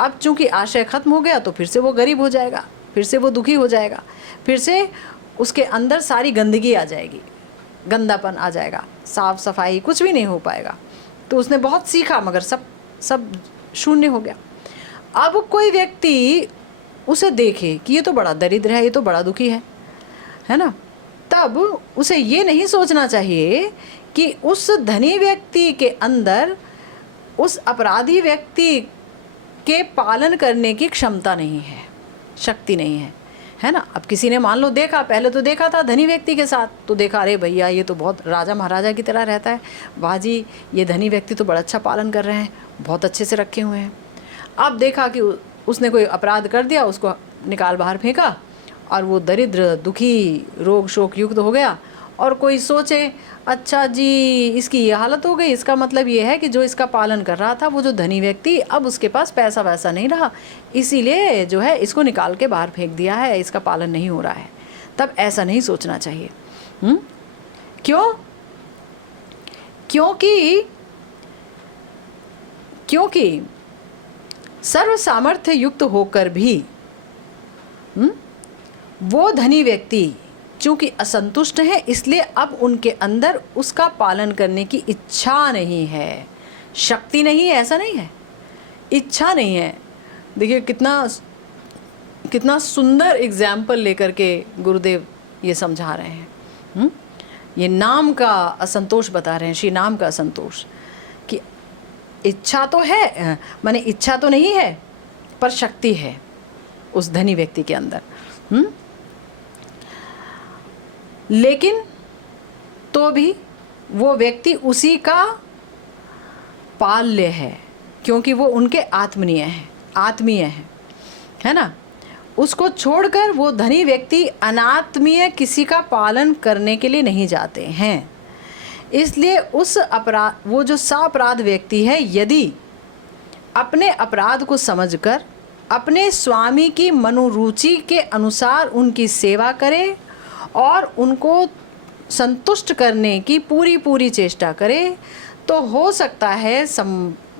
अब चूंकि आश्रय ख़त्म हो गया तो फिर से वो गरीब हो जाएगा, फिर से वो दुखी हो जाएगा, फिर से उसके अंदर सारी गंदगी आ जाएगी, गंदापन आ जाएगा, साफ सफाई कुछ भी नहीं हो पाएगा। तो उसने बहुत सीखा मगर सब शून्य हो गया। अब कोई व्यक्ति उसे देखे कि ये तो बड़ा दरिद्र है, ये तो बड़ा दुखी है ना, तब उसे ये नहीं सोचना चाहिए कि उस धनी व्यक्ति के अंदर उस अपराधी व्यक्ति के पालन करने की क्षमता नहीं है, शक्ति नहीं है ना। अब किसी ने मान लो देखा, पहले तो देखा था धनी व्यक्ति के साथ, तो देखा अरे भैया ये तो बहुत राजा महाराजा की तरह रहता है, वाह जी ये धनी व्यक्ति तो बड़ा अच्छा पालन कर रहे हैं, बहुत अच्छे से रखे हुए हैं। अब देखा कि उसने कोई अपराध कर दिया, उसको निकाल बाहर फेंका और वो दरिद्र, दुखी, रोग शोक युक्त हो गया। और कोई सोचे अच्छा जी इसकी ये हालत हो गई, इसका मतलब ये है कि जो इसका पालन कर रहा था वो जो धनी व्यक्ति, अब उसके पास पैसा वैसा नहीं रहा, इसीलिए जो है इसको निकाल के बाहर फेंक दिया है, इसका पालन नहीं हो रहा है। तब ऐसा नहीं सोचना चाहिए। क्यों? क्योंकि सर्व सामर्थ्य युक्त होकर भी वो धनी व्यक्ति चूँकि असंतुष्ट है, इसलिए अब उनके अंदर उसका पालन करने की इच्छा नहीं है, शक्ति नहीं है, ऐसा नहीं है, इच्छा नहीं है। देखिए कितना सुंदर एग्जाम्पल लेकर के गुरुदेव ये समझा रहे हैं। ये नाम का असंतोष बता रहे हैं, श्री नाम का असंतोष, कि इच्छा तो है, माने इच्छा तो नहीं है पर शक्ति है उस धनी व्यक्ति के अंदर। लेकिन तो भी वो व्यक्ति उसी का पाल्य है, क्योंकि वो उनके आत्मीय है ना। उसको छोड़कर वो धनी व्यक्ति अनात्मीय किसी का पालन करने के लिए नहीं जाते हैं। इसलिए वो जो सापराध व्यक्ति है, यदि अपने अपराध को समझकर अपने स्वामी की मनोरुचि के अनुसार उनकी सेवा करे और उनको संतुष्ट करने की पूरी चेष्टा करे, तो हो सकता है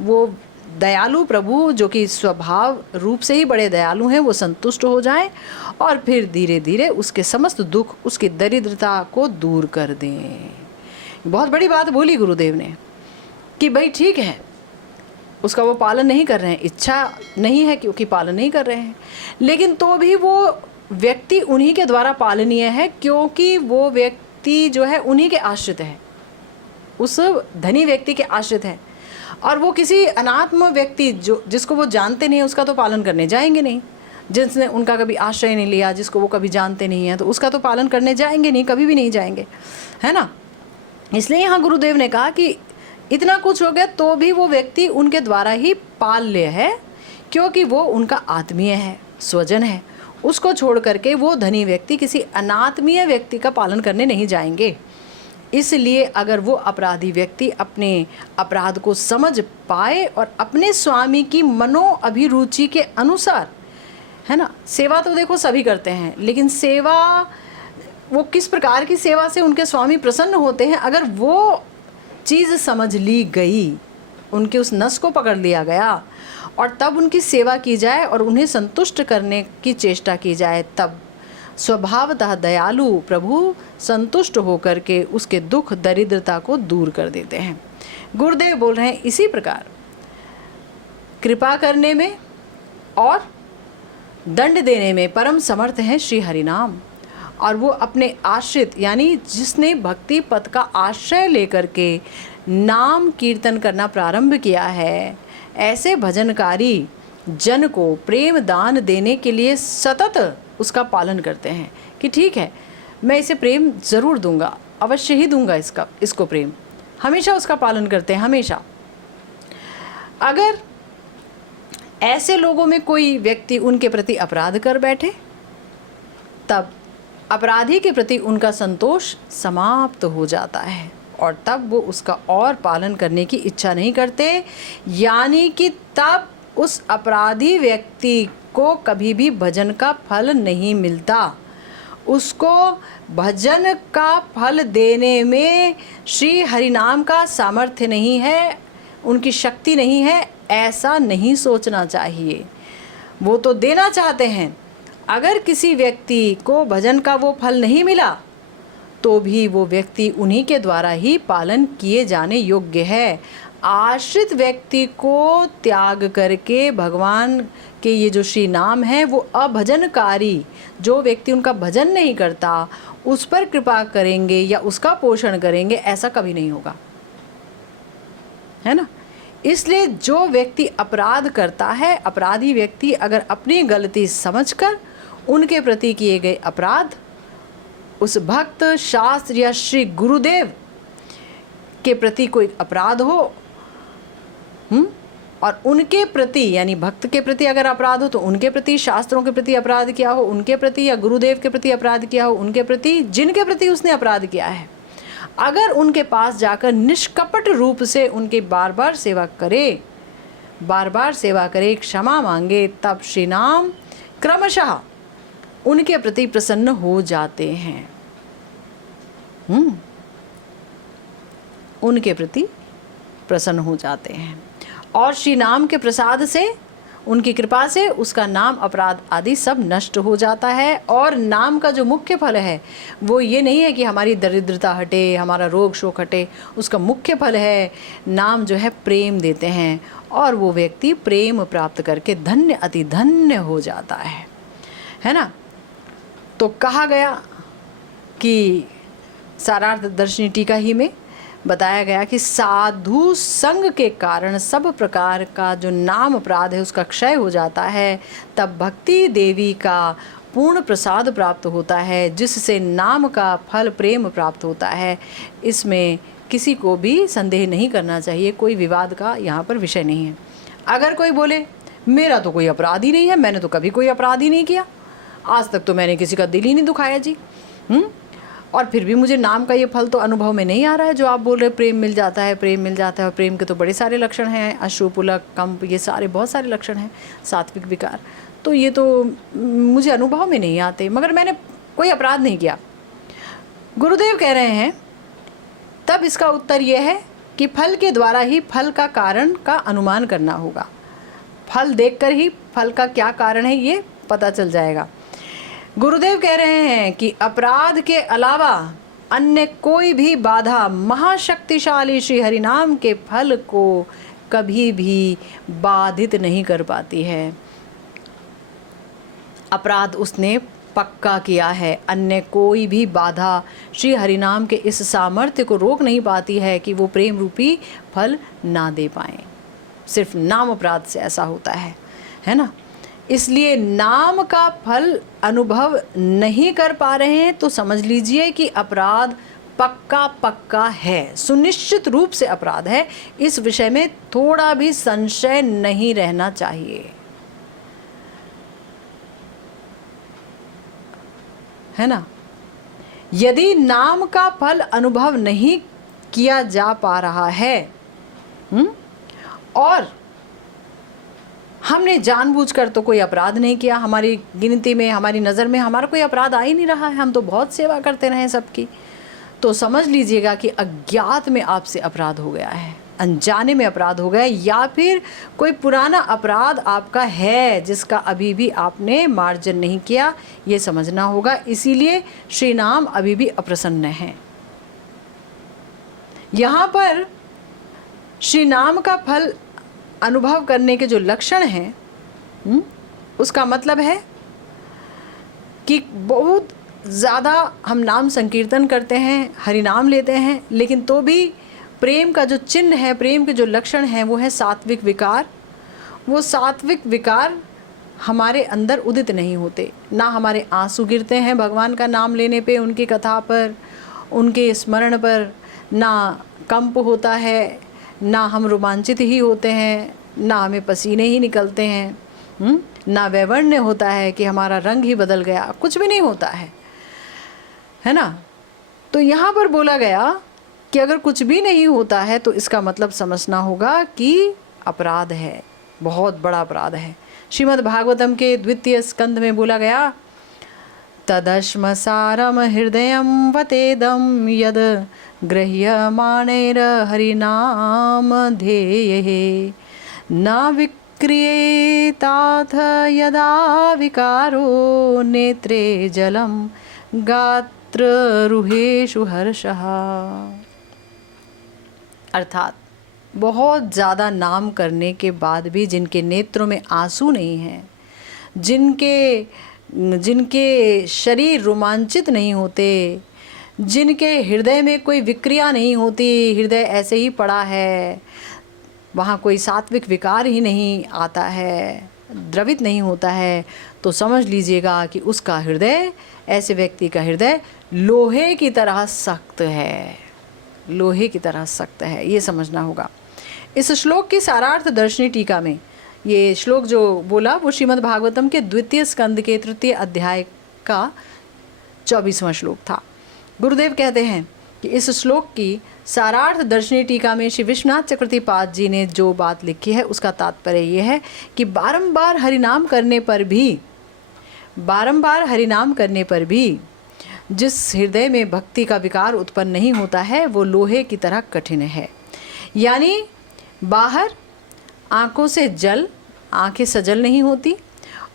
वो दयालु प्रभु जो कि स्वभाव रूप से ही बड़े दयालु हैं, वो संतुष्ट हो जाएं और फिर धीरे धीरे उसके समस्त दुख, उसकी दरिद्रता को दूर कर दें। बहुत बड़ी बात बोली गुरुदेव ने कि भाई ठीक है, उसका वो पालन नहीं कर रहे हैं, इच्छा नहीं है क्योंकि पालन नहीं कर रहे हैं, लेकिन तो भी वो व्यक्ति उन्हीं के द्वारा पालनीय है, क्योंकि वो व्यक्ति जो है उन्हीं के आश्रित है, उस धनी व्यक्ति के आश्रित है। और वो किसी अनात्म व्यक्ति जिसको वो जानते नहीं है उसका तो पालन करने जाएंगे नहीं, जिसने उनका कभी आश्रय नहीं लिया, जिसको वो कभी जानते नहीं हैं, तो उसका तो पालन करने जाएंगे नहीं, कभी भी नहीं जाएंगे, है ना। इसलिए यहाँ गुरुदेव ने कहा कि इतना कुछ हो गया तो भी वो व्यक्ति उनके द्वारा ही पाल्य है, क्योंकि वो उनका आत्मीय है, स्वजन है। उसको छोड़ करके वो धनी व्यक्ति किसी अनात्मीय व्यक्ति का पालन करने नहीं जाएंगे। इसलिए अगर वो अपराधी व्यक्ति अपने अपराध को समझ पाए और अपने स्वामी की मनो अभिरुचि के अनुसार, है ना, सेवा तो देखो सभी करते हैं, लेकिन सेवा वो किस प्रकार की सेवा से उनके स्वामी प्रसन्न होते हैं, अगर वो चीज़ समझ ली गई, उनके उस नस को पकड़ लिया गया और तब उनकी सेवा की जाए और उन्हें संतुष्ट करने की चेष्टा की जाए, तब स्वभावतः दयालु प्रभु संतुष्ट होकर के उसके दुख दरिद्रता को दूर कर देते हैं। गुरुदेव बोल रहे हैं इसी प्रकार कृपा करने में और दंड देने में परम समर्थ हैं श्री हरिनाम। और वो अपने आश्रित यानी जिसने भक्ति पथ का आश्रय लेकर के नाम कीर्तन करना प्रारंभ किया है, ऐसे भजनकारी जन को प्रेम दान देने के लिए सतत उसका पालन करते हैं कि ठीक है, मैं इसे प्रेम ज़रूर दूंगा, अवश्य ही दूंगा इसको प्रेम, हमेशा उसका पालन करते हैं हमेशा। अगर ऐसे लोगों में कोई व्यक्ति उनके प्रति अपराध कर बैठे, तब अपराधी के प्रति उनका संतोष समाप्त हो जाता है और तब वो उसका और पालन करने की इच्छा नहीं करते, यानी कि तब उस अपराधी व्यक्ति को कभी भी भजन का फल नहीं मिलता। उसको भजन का फल देने में श्री हरिनाम का सामर्थ्य नहीं है, उनकी शक्ति नहीं है, ऐसा नहीं सोचना चाहिए। वो तो देना चाहते हैं, अगर किसी व्यक्ति को भजन का वो फल नहीं मिला तो भी वो व्यक्ति उन्हीं के द्वारा ही पालन किए जाने योग्य है। आश्रित व्यक्ति को त्याग करके भगवान के ये जो श्री नाम है, वो अभजनकारी जो व्यक्ति उनका भजन नहीं करता उस पर कृपा करेंगे या उसका पोषण करेंगे, ऐसा कभी नहीं होगा, है ना। इसलिए जो व्यक्ति अपराध करता है, अपराधी व्यक्ति अगर अपनी गलती समझकर उनके प्रति किए गए अपराध उस भक्त शास्त्र या श्री गुरुदेव के प्रति कोई अपराध हो, और उनके प्रति यानी भक्त के प्रति अगर अपराध हो तो उनके प्रति, शास्त्रों के प्रति अपराध किया हो उनके प्रति, या गुरुदेव के प्रति अपराध किया हो उनके प्रति, जिनके प्रति उसने अपराध किया है, अगर उनके पास जाकर निष्कपट रूप से उनके बार बार सेवा करे, क्षमा मांगे, तब श्री नाम क्रमशः उनके प्रति प्रसन्न हो जाते हैं। उनके प्रति प्रसन्न हो जाते हैं और श्री नाम के प्रसाद से, उनकी कृपा से उसका नाम अपराध आदि सब नष्ट हो जाता है। और नाम का जो मुख्य फल है वो ये नहीं है कि हमारी दरिद्रता हटे, हमारा रोग शोक हटे, उसका मुख्य फल है नाम जो है प्रेम देते हैं और वो व्यक्ति प्रेम प्राप्त करके धन्य अति धन्य हो जाता है ना। तो कहा गया कि सारार्थ दर्शनी टीका ही में बताया गया कि साधु संग के कारण सब प्रकार का जो नाम अपराध है उसका क्षय हो जाता है, तब भक्ति देवी का पूर्ण प्रसाद प्राप्त होता है, जिससे नाम का फल प्रेम प्राप्त होता है। इसमें किसी को भी संदेह नहीं करना चाहिए, कोई विवाद का यहाँ पर विषय नहीं है। अगर कोई बोले मेरा तो कोई अपराध ही नहीं है, मैंने तो कभी कोई अपराध ही नहीं किया, आज तक तो मैंने किसी का दिल ही नहीं दुखाया जी, और फिर भी मुझे नाम का ये फल तो अनुभव में नहीं आ रहा है जो आप बोल रहे प्रेम मिल जाता है, प्रेम मिल जाता है। और प्रेम के तो बड़े सारे लक्षण हैं, अश्रुपुलक, कंप, ये सारे बहुत सारे लक्षण हैं, सात्विक विकार, तो ये तो मुझे अनुभव में नहीं आते, मगर मैंने कोई अपराध नहीं किया। गुरुदेव कह रहे हैं तब इसका उत्तर ये है कि फल के द्वारा ही फल का कारण का अनुमान करना होगा, फल देखकर ही फल का क्या कारण है ये पता चल जाएगा। गुरुदेव कह रहे हैं कि अपराध के अलावा अन्य कोई भी बाधा महाशक्तिशाली श्री हरिनाम के फल को कभी भी बाधित नहीं कर पाती है। अपराध उसने पक्का किया है, अन्य कोई भी बाधा श्री हरिनाम के इस सामर्थ्य को रोक नहीं पाती है कि वो प्रेम रूपी फल ना दे पाएं। सिर्फ नाम अपराध से ऐसा होता है ना। इसलिए नाम का फल अनुभव नहीं कर पा रहे हैं तो समझ लीजिए कि अपराध पक्का है, सुनिश्चित रूप से अपराध है। इस विषय में थोड़ा भी संशय नहीं रहना चाहिए, है ना। यदि नाम का फल अनुभव नहीं किया जा पा रहा है और हमने जानबूझकर तो कोई अपराध नहीं किया, हमारी गिनती में, हमारी नज़र में हमारा कोई अपराध आ ही नहीं रहा है, हम तो बहुत सेवा करते रहे सबकी, तो समझ लीजिएगा कि अज्ञात में आपसे अपराध हो गया है, अनजाने में अपराध हो गया, या फिर कोई पुराना अपराध आपका है जिसका अभी भी आपने मार्जन नहीं किया, ये समझना होगा। इसीलिए श्री नाम अभी भी अप्रसन्न हैं। यहाँ पर श्री नाम का फल अनुभव करने के जो लक्षण हैं उसका मतलब है कि बहुत ज़्यादा हम नाम संकीर्तन करते हैं, हरि नाम लेते हैं, लेकिन तो भी प्रेम का जो चिन्ह है, प्रेम के जो लक्षण हैं वो है सात्विक विकार। वो सात्विक विकार हमारे अंदर उदित नहीं होते, ना हमारे आंसू गिरते हैं भगवान का नाम लेने पे, उनकी कथा पर, उनके स्मरण पर, ना कंप होता है, ना हम रोमांचित ही होते हैं, ना हमें पसीने ही निकलते हैं, ना वैवर्ण्य होता है कि हमारा रंग ही बदल गया, कुछ भी नहीं होता है ना। तो यहाँ पर बोला गया कि अगर कुछ भी नहीं होता है तो इसका मतलब समझना होगा कि अपराध है, बहुत बड़ा अपराध है। श्रीमद् भागवतम के 2 स्कंद में बोला गया, तदश्मसारम हृदयं वतेदं यद गृह्यमाणैर हरिनाम ध्येये न विक्रियेताथ यदा विकारो नेत्रे जलम गात्र रुहेषु हर्षः। अर्थात बहुत ज़्यादा नाम करने के बाद भी जिनके नेत्रों में आंसू नहीं हैं, जिनके शरीर रोमांचित नहीं होते, जिनके हृदय में कोई विक्रिया नहीं होती, हृदय ऐसे ही पड़ा है, वहाँ कोई सात्विक विकार ही नहीं आता है, द्रवित नहीं होता है, तो समझ लीजिएगा कि उसका हृदय, ऐसे व्यक्ति का हृदय लोहे की तरह सख्त है, लोहे की तरह सख्त है, ये समझना होगा। इस श्लोक की सारार्थ दर्शनी टीका में ये श्लोक जो बोला वो श्रीमद् भागवतम के 2 स्कंद के 3 अध्याय का 24वां श्लोक था। गुरुदेव कहते हैं कि इस श्लोक की सारार्थ दर्शनी टीका में श्री विश्वनाथ चक्रवर्तीपाद जी ने जो बात लिखी है उसका तात्पर्य ये है कि बारंबार हरिनाम करने पर भी जिस हृदय में भक्ति का विकार उत्पन्न नहीं होता है वो लोहे की तरह कठिन है। यानी बाहर आँखों से जल, आँखें सजल नहीं होती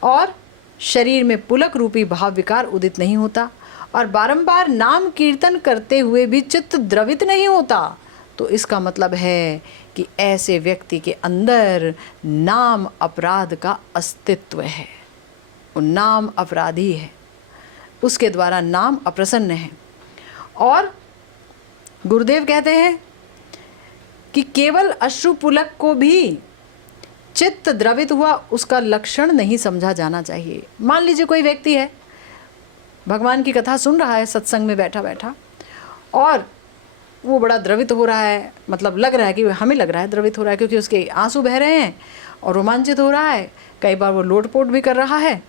और शरीर में पुलक रूपी भाव विकार उदित नहीं होता और बारंबार नाम कीर्तन करते हुए भी चित्त द्रवित नहीं होता, तो इसका मतलब है कि ऐसे व्यक्ति के अंदर नाम अपराध का अस्तित्व है, वो नाम अपराधी है, उसके द्वारा नाम अप्रसन्न है। और गुरुदेव कहते हैं कि केवल अश्रुपुलक को भी चित्त द्रवित हुआ उसका लक्षण नहीं समझा जाना चाहिए। मान लीजिए कोई व्यक्ति है, भगवान की कथा सुन रहा है सत्संग में बैठा बैठा और वो बड़ा द्रवित हो रहा है, मतलब लग रहा है कि हमें लग रहा है द्रवित हो रहा है क्योंकि उसके आंसू बह रहे हैं और रोमांचित हो रहा है, कई बार वो लोटपोट भी कर रहा है।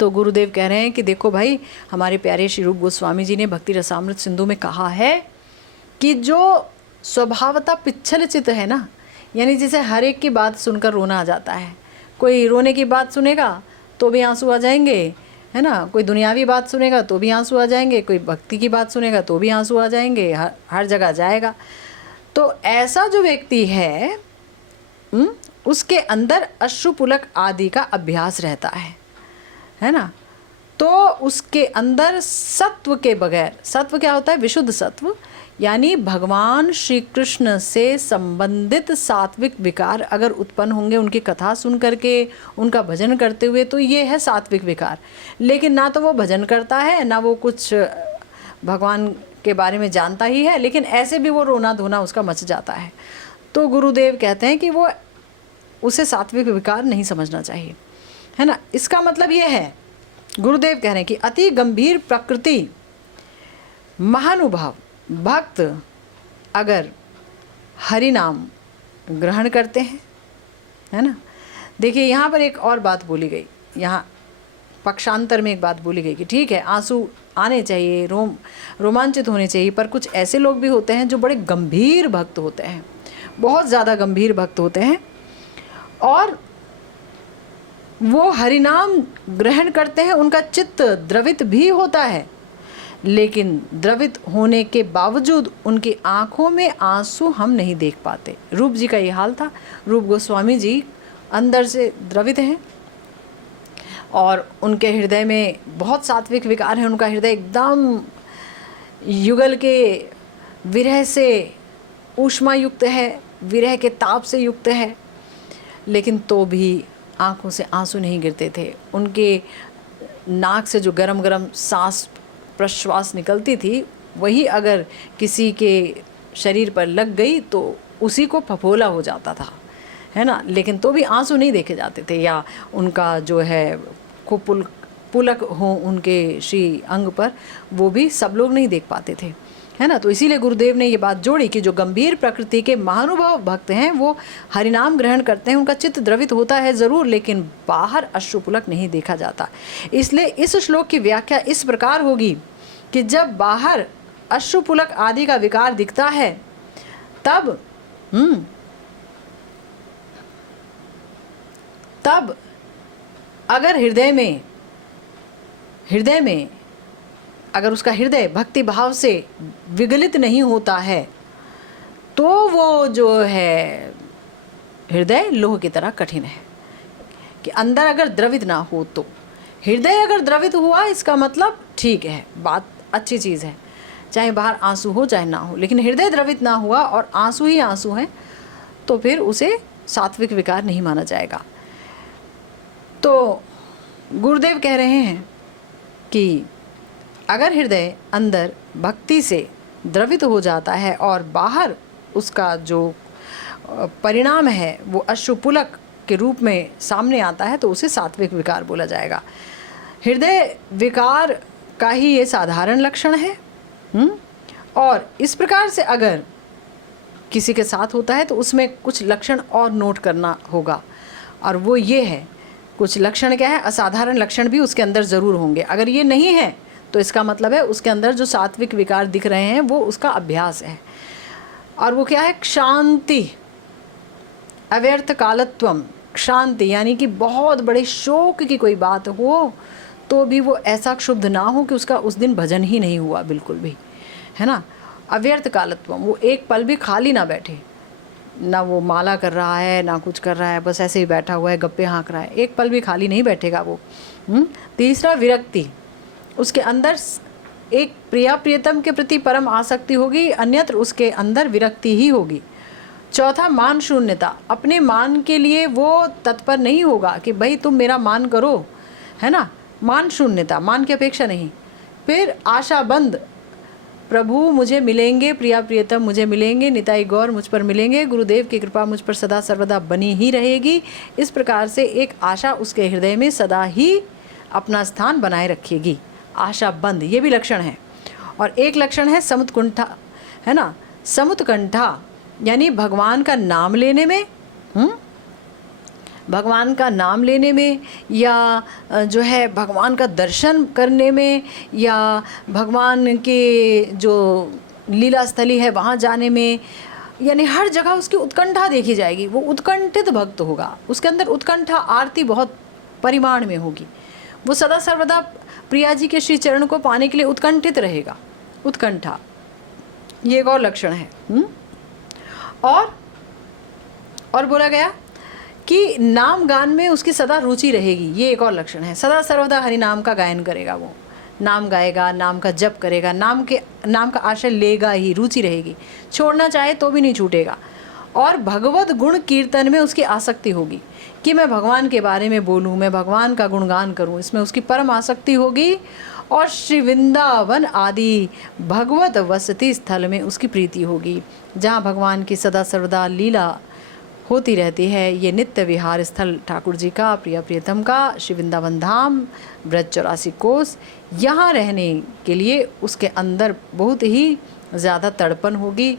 तो गुरुदेव कह रहे हैं कि देखो भाई, हमारे प्यारे श्री रूप गोस्वामी जी ने भक्ति रसामृत सिंधु में कहा है कि जो स्वभावतः पिच्छल चित्त है ना, यानी जैसे हर एक की बात सुनकर रोना आ जाता है, कोई रोने की बात सुनेगा तो भी आंसू आ जाएंगे, है ना, कोई दुनियावी बात सुनेगा तो भी आंसू आ जाएंगे, कोई भक्ति की बात सुनेगा तो भी आंसू आ जाएंगे, हर जगह जाएगा। तो ऐसा जो व्यक्ति है उसके अंदर अश्रुपुलक आदि का अभ्यास रहता है ना, तो उसके अंदर सत्व के बगैर, सत्व क्या होता है, विशुद्ध सत्व, यानी भगवान श्री कृष्ण से संबंधित सात्विक विकार अगर उत्पन्न होंगे उनकी कथा सुन करके, उनका भजन करते हुए, तो ये है सात्विक विकार। लेकिन ना तो वो भजन करता है, ना वो कुछ भगवान के बारे में जानता ही है, लेकिन ऐसे भी वो रोना धोना उसका मच जाता है। तो गुरुदेव कहते हैं कि वो उसे सात्विक विकार नहीं समझना चाहिए, है ना। इसका मतलब ये है, गुरुदेव कह रहे हैं कि अति गंभीर प्रकृति महानुभाव भक्त अगर हरि नाम ग्रहण करते हैं, है ना। देखिए यहाँ पर एक और बात बोली गई, यहाँ पक्षांतर में एक बात बोली गई कि ठीक है आंसू आने चाहिए, रोमांचित होने चाहिए, पर कुछ ऐसे लोग भी होते हैं जो बड़े गंभीर भक्त होते हैं, बहुत ज़्यादा गंभीर भक्त होते हैं और वो हरिनाम ग्रहण करते हैं, उनका चित्त द्रवित भी होता है, लेकिन द्रवित होने के बावजूद उनकी आंखों में आंसू हम नहीं देख पाते। रूप जी का ये हाल था। रूप गोस्वामी जी अंदर से द्रवित हैं और उनके हृदय में बहुत सात्विक विकार है, उनका हृदय एकदम युगल के विरह से ऊष्मा युक्त है, विरह के ताप से युक्त है, लेकिन तो भी आंखों से आंसू नहीं गिरते थे। उनके नाक से जो गरम गरम सांस प्रश्वास निकलती थी, वही अगर किसी के शरीर पर लग गई तो उसी को फफोला हो जाता था, है ना, लेकिन तो भी आंसू नहीं देखे जाते थे, या उनका जो है को पुलक हो उनके श्री अंग पर, वो भी सब लोग नहीं देख पाते थे, है ना। तो इसीलिए गुरुदेव ने ये बात जोड़ी कि जो गंभीर प्रकृति के महानुभाव भक्त हैं वो हरिनाम ग्रहण करते हैं, उनका चित्त द्रवित होता है ज़रूर, लेकिन बाहर अश्रुपुलक नहीं देखा जाता। इसलिए इस श्लोक की व्याख्या इस प्रकार होगी कि जब बाहर अश्रुपुलक आदि का विकार दिखता है तब अगर हृदय में अगर उसका हृदय भक्ति भाव से विगलित नहीं होता है तो वो जो है हृदय लोह की तरह कठिन है। कि अंदर अगर द्रवित ना हो तो हृदय अगर द्रवित हुआ इसका मतलब ठीक है, बात अच्छी चीज़ है, चाहे बाहर आंसू हो चाहे ना हो, लेकिन हृदय द्रवित ना हुआ और आंसू ही आंसू हैं तो फिर उसे सात्विक विकार नहीं माना जाएगा। तो गुरुदेव कह रहे हैं कि अगर हृदय अंदर भक्ति से द्रवित हो जाता है और बाहर उसका जो परिणाम है वो अश्रुपुलक के रूप में सामने आता है तो उसे सात्विक विकार बोला जाएगा। हृदय विकार का ही ये साधारण लक्षण है। और इस प्रकार से अगर किसी के साथ होता है तो उसमें कुछ लक्षण और नोट करना होगा, और वो ये है, कुछ लक्षण क्या है, असाधारण लक्षण भी उसके अंदर ज़रूर होंगे। अगर ये नहीं है तो इसका मतलब है उसके अंदर जो सात्विक विकार दिख रहे हैं वो उसका अभ्यास है। और वो क्या है, क्षांति, अव्यर्थ कालत्वम, क्षांति यानी कि बहुत बड़े शोक की कोई बात हो तो भी वो ऐसा क्षुब्ध ना हो कि उसका उस दिन भजन ही नहीं हुआ बिल्कुल भी, है ना। अव्यर्थ कालत्वम, वो एक पल भी खाली ना बैठे, ना वो माला कर रहा है ना कुछ कर रहा है, बस ऐसे ही बैठा हुआ है, गप्पे हाँक रहा है, एक पल भी खाली नहीं बैठेगा वो। तीसरा विरक्ति, उसके अंदर एक प्रिया प्रियतम के प्रति परम आसक्ति होगी, अन्यत्र उसके अंदर विरक्ति ही होगी। चौथा मान शून्यता, अपने मान के लिए वो तत्पर नहीं होगा कि भाई तुम मेरा मान करो, है ना, मान शून्यता, मान की अपेक्षा नहीं। फिर आशाबंद, प्रभु मुझे मिलेंगे, प्रिया प्रियतम मुझे मिलेंगे, निताई गौर मुझ पर मिलेंगे, गुरुदेव की कृपा मुझ पर सदा सर्वदा बनी ही रहेगी। इस प्रकार से एक आशा उसके हृदय में सदा ही अपना स्थान बनाए रखेगी। आशाबंद, ये भी लक्षण है। और एक लक्षण है समुत्कुंठा, है ना, समुत्कंठा यानी भगवान का नाम लेने में, भगवान का नाम लेने में, या जो है भगवान का दर्शन करने में, या भगवान के जो लीला स्थली है वहाँ जाने में, यानी हर जगह उसकी उत्कंठा देखी जाएगी। वो उत्कंठित भक्त होगा, उसके अंदर उत्कंठा, आरती बहुत परिमाण में होगी। वो सदा सर्वदा प्रिया जी के श्री चरण को पाने के लिए उत्कंठित रहेगा, उत्कंठा, ये एक और लक्षण है। और बोला गया कि नाम गान में उसकी सदा रुचि रहेगी, ये एक और लक्षण है। सदा सर्वदा हरि नाम का गायन करेगा, वो नाम गाएगा, नाम का जप करेगा, नाम का आश्रय लेगा ही, रुचि रहेगी, छोड़ना चाहे तो भी नहीं छूटेगा। और भगवत गुण कीर्तन में उसकी आसक्ति होगी कि मैं भगवान के बारे में बोलूँ, मैं भगवान का गुणगान करूँ, इसमें उसकी परम आसक्ति होगी। और श्री वृंदावन आदि भगवत वसति स्थल में उसकी प्रीति होगी, जहाँ भगवान की सदा सर्वदा लीला होती रहती है। ये नित्य विहार स्थल ठाकुर जी का, प्रिया प्रियतम का, श्री वृंदावन धाम, ब्रज 84 कोस, यहाँ रहने के लिए उसके अंदर बहुत ही ज़्यादा तड़पन होगी,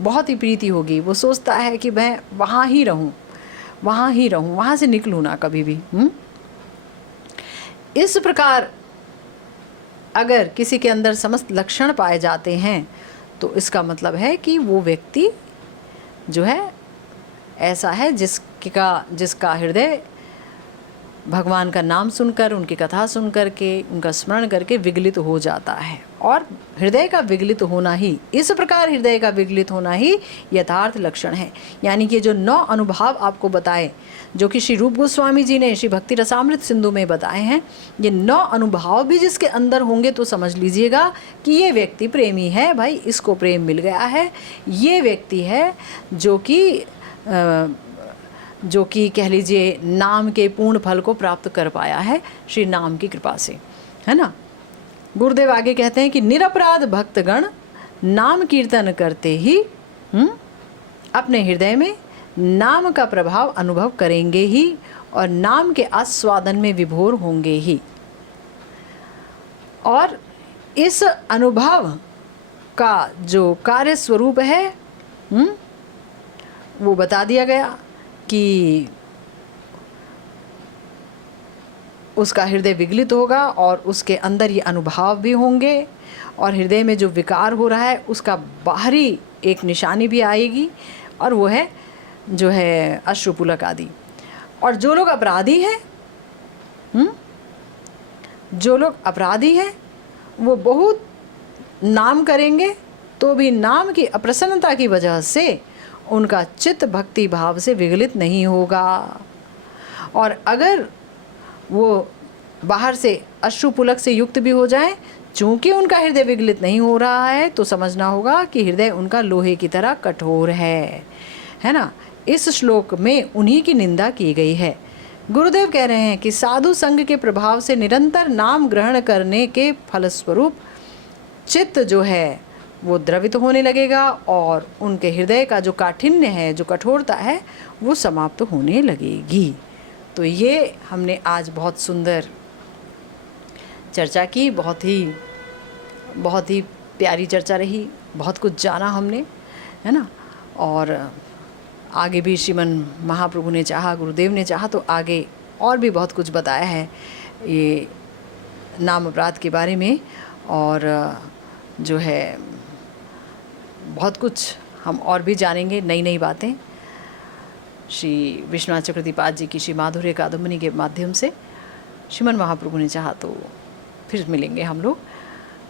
बहुत ही प्रीति होगी। वो सोचता है कि मैं वहाँ ही रहूँ, वहाँ से निकलूँ ना कभी भी। इस प्रकार अगर किसी के अंदर समस्त लक्षण पाए जाते हैं तो इसका मतलब है कि वो व्यक्ति जो है ऐसा है जिसका हृदय भगवान का नाम सुनकर, उनकी कथा सुनकर के, उनका स्मरण करके विगलित हो जाता है। और हृदय का विगलित होना ही, इस प्रकार हृदय का विगलित होना ही यथार्थ लक्षण है। यानी कि जो 9 अनुभाव आपको बताए, जो कि श्री रूप गोस्वामी जी ने श्री भक्ति रसामृत सिंधु में बताए हैं, ये 9 अनुभाव भी जिसके अंदर होंगे तो समझ लीजिएगा कि ये व्यक्ति प्रेमी है भाई, इसको प्रेम मिल गया है। ये व्यक्ति है जो कि कह लीजिए नाम के पूर्ण फल को प्राप्त कर पाया है श्री नाम की कृपा से, है ना। गुरुदेव आगे कहते हैं कि निरपराध भक्तगण नाम कीर्तन करते ही अपने हृदय में नाम का प्रभाव अनुभव करेंगे ही और नाम के आस्वादन में विभोर होंगे ही। और इस अनुभव का जो कार्य स्वरूप है वो बता दिया गया कि उसका हृदय विगलित होगा और उसके अंदर ये अनुभाव भी होंगे और हृदय में जो विकार हो रहा है उसका बाहरी एक निशानी भी आएगी और वो है जो है अश्रुपुलक आदि। और जो लोग अपराधी हैं वो बहुत नाम करेंगे तो भी नाम की अप्रसन्नता की वजह से उनका चित्त भक्ति भाव से विगलित नहीं होगा। और अगर वो बाहर से अश्रुपुलक से युक्त भी हो जाए, चूंकि उनका हृदय विगलित नहीं हो रहा है तो समझना होगा कि हृदय उनका लोहे की तरह कठोर है ना। इस श्लोक में उन्हीं की निंदा की गई है। गुरुदेव कह रहे हैं कि साधु संग के प्रभाव से निरंतर नाम ग्रहण करने के फलस्वरूप चित्त जो है वो द्रवित होने लगेगा और उनके हृदय का जो काठिन्य है, जो कठोरता है, वो समाप्त होने लगेगी। तो ये हमने आज बहुत सुंदर चर्चा की, बहुत ही प्यारी चर्चा रही, बहुत कुछ जाना हमने, है ना। और आगे भी श्रीमन महाप्रभु ने चाहा, गुरुदेव ने चाहा तो आगे और भी बहुत कुछ बताया है ये नाम अपराध के बारे में। और जो है बहुत कुछ हम और भी जानेंगे, नई नई बातें श्री विश्वनाथ चक्रवर्तीपाद जी की श्री माधुर्य कादम्बनी के माध्यम से। श्रीमन महाप्रभु ने चाहा तो फिर मिलेंगे हम लोग।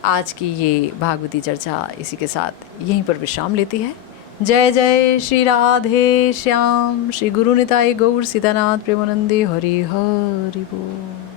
आज की ये भागवती चर्चा इसी के साथ यहीं पर विश्राम लेती है। जय जय श्री राधे श्याम, श्री गुरु निताई गौर सीतानाथ प्रेमानंदे, हरि हरि बोल।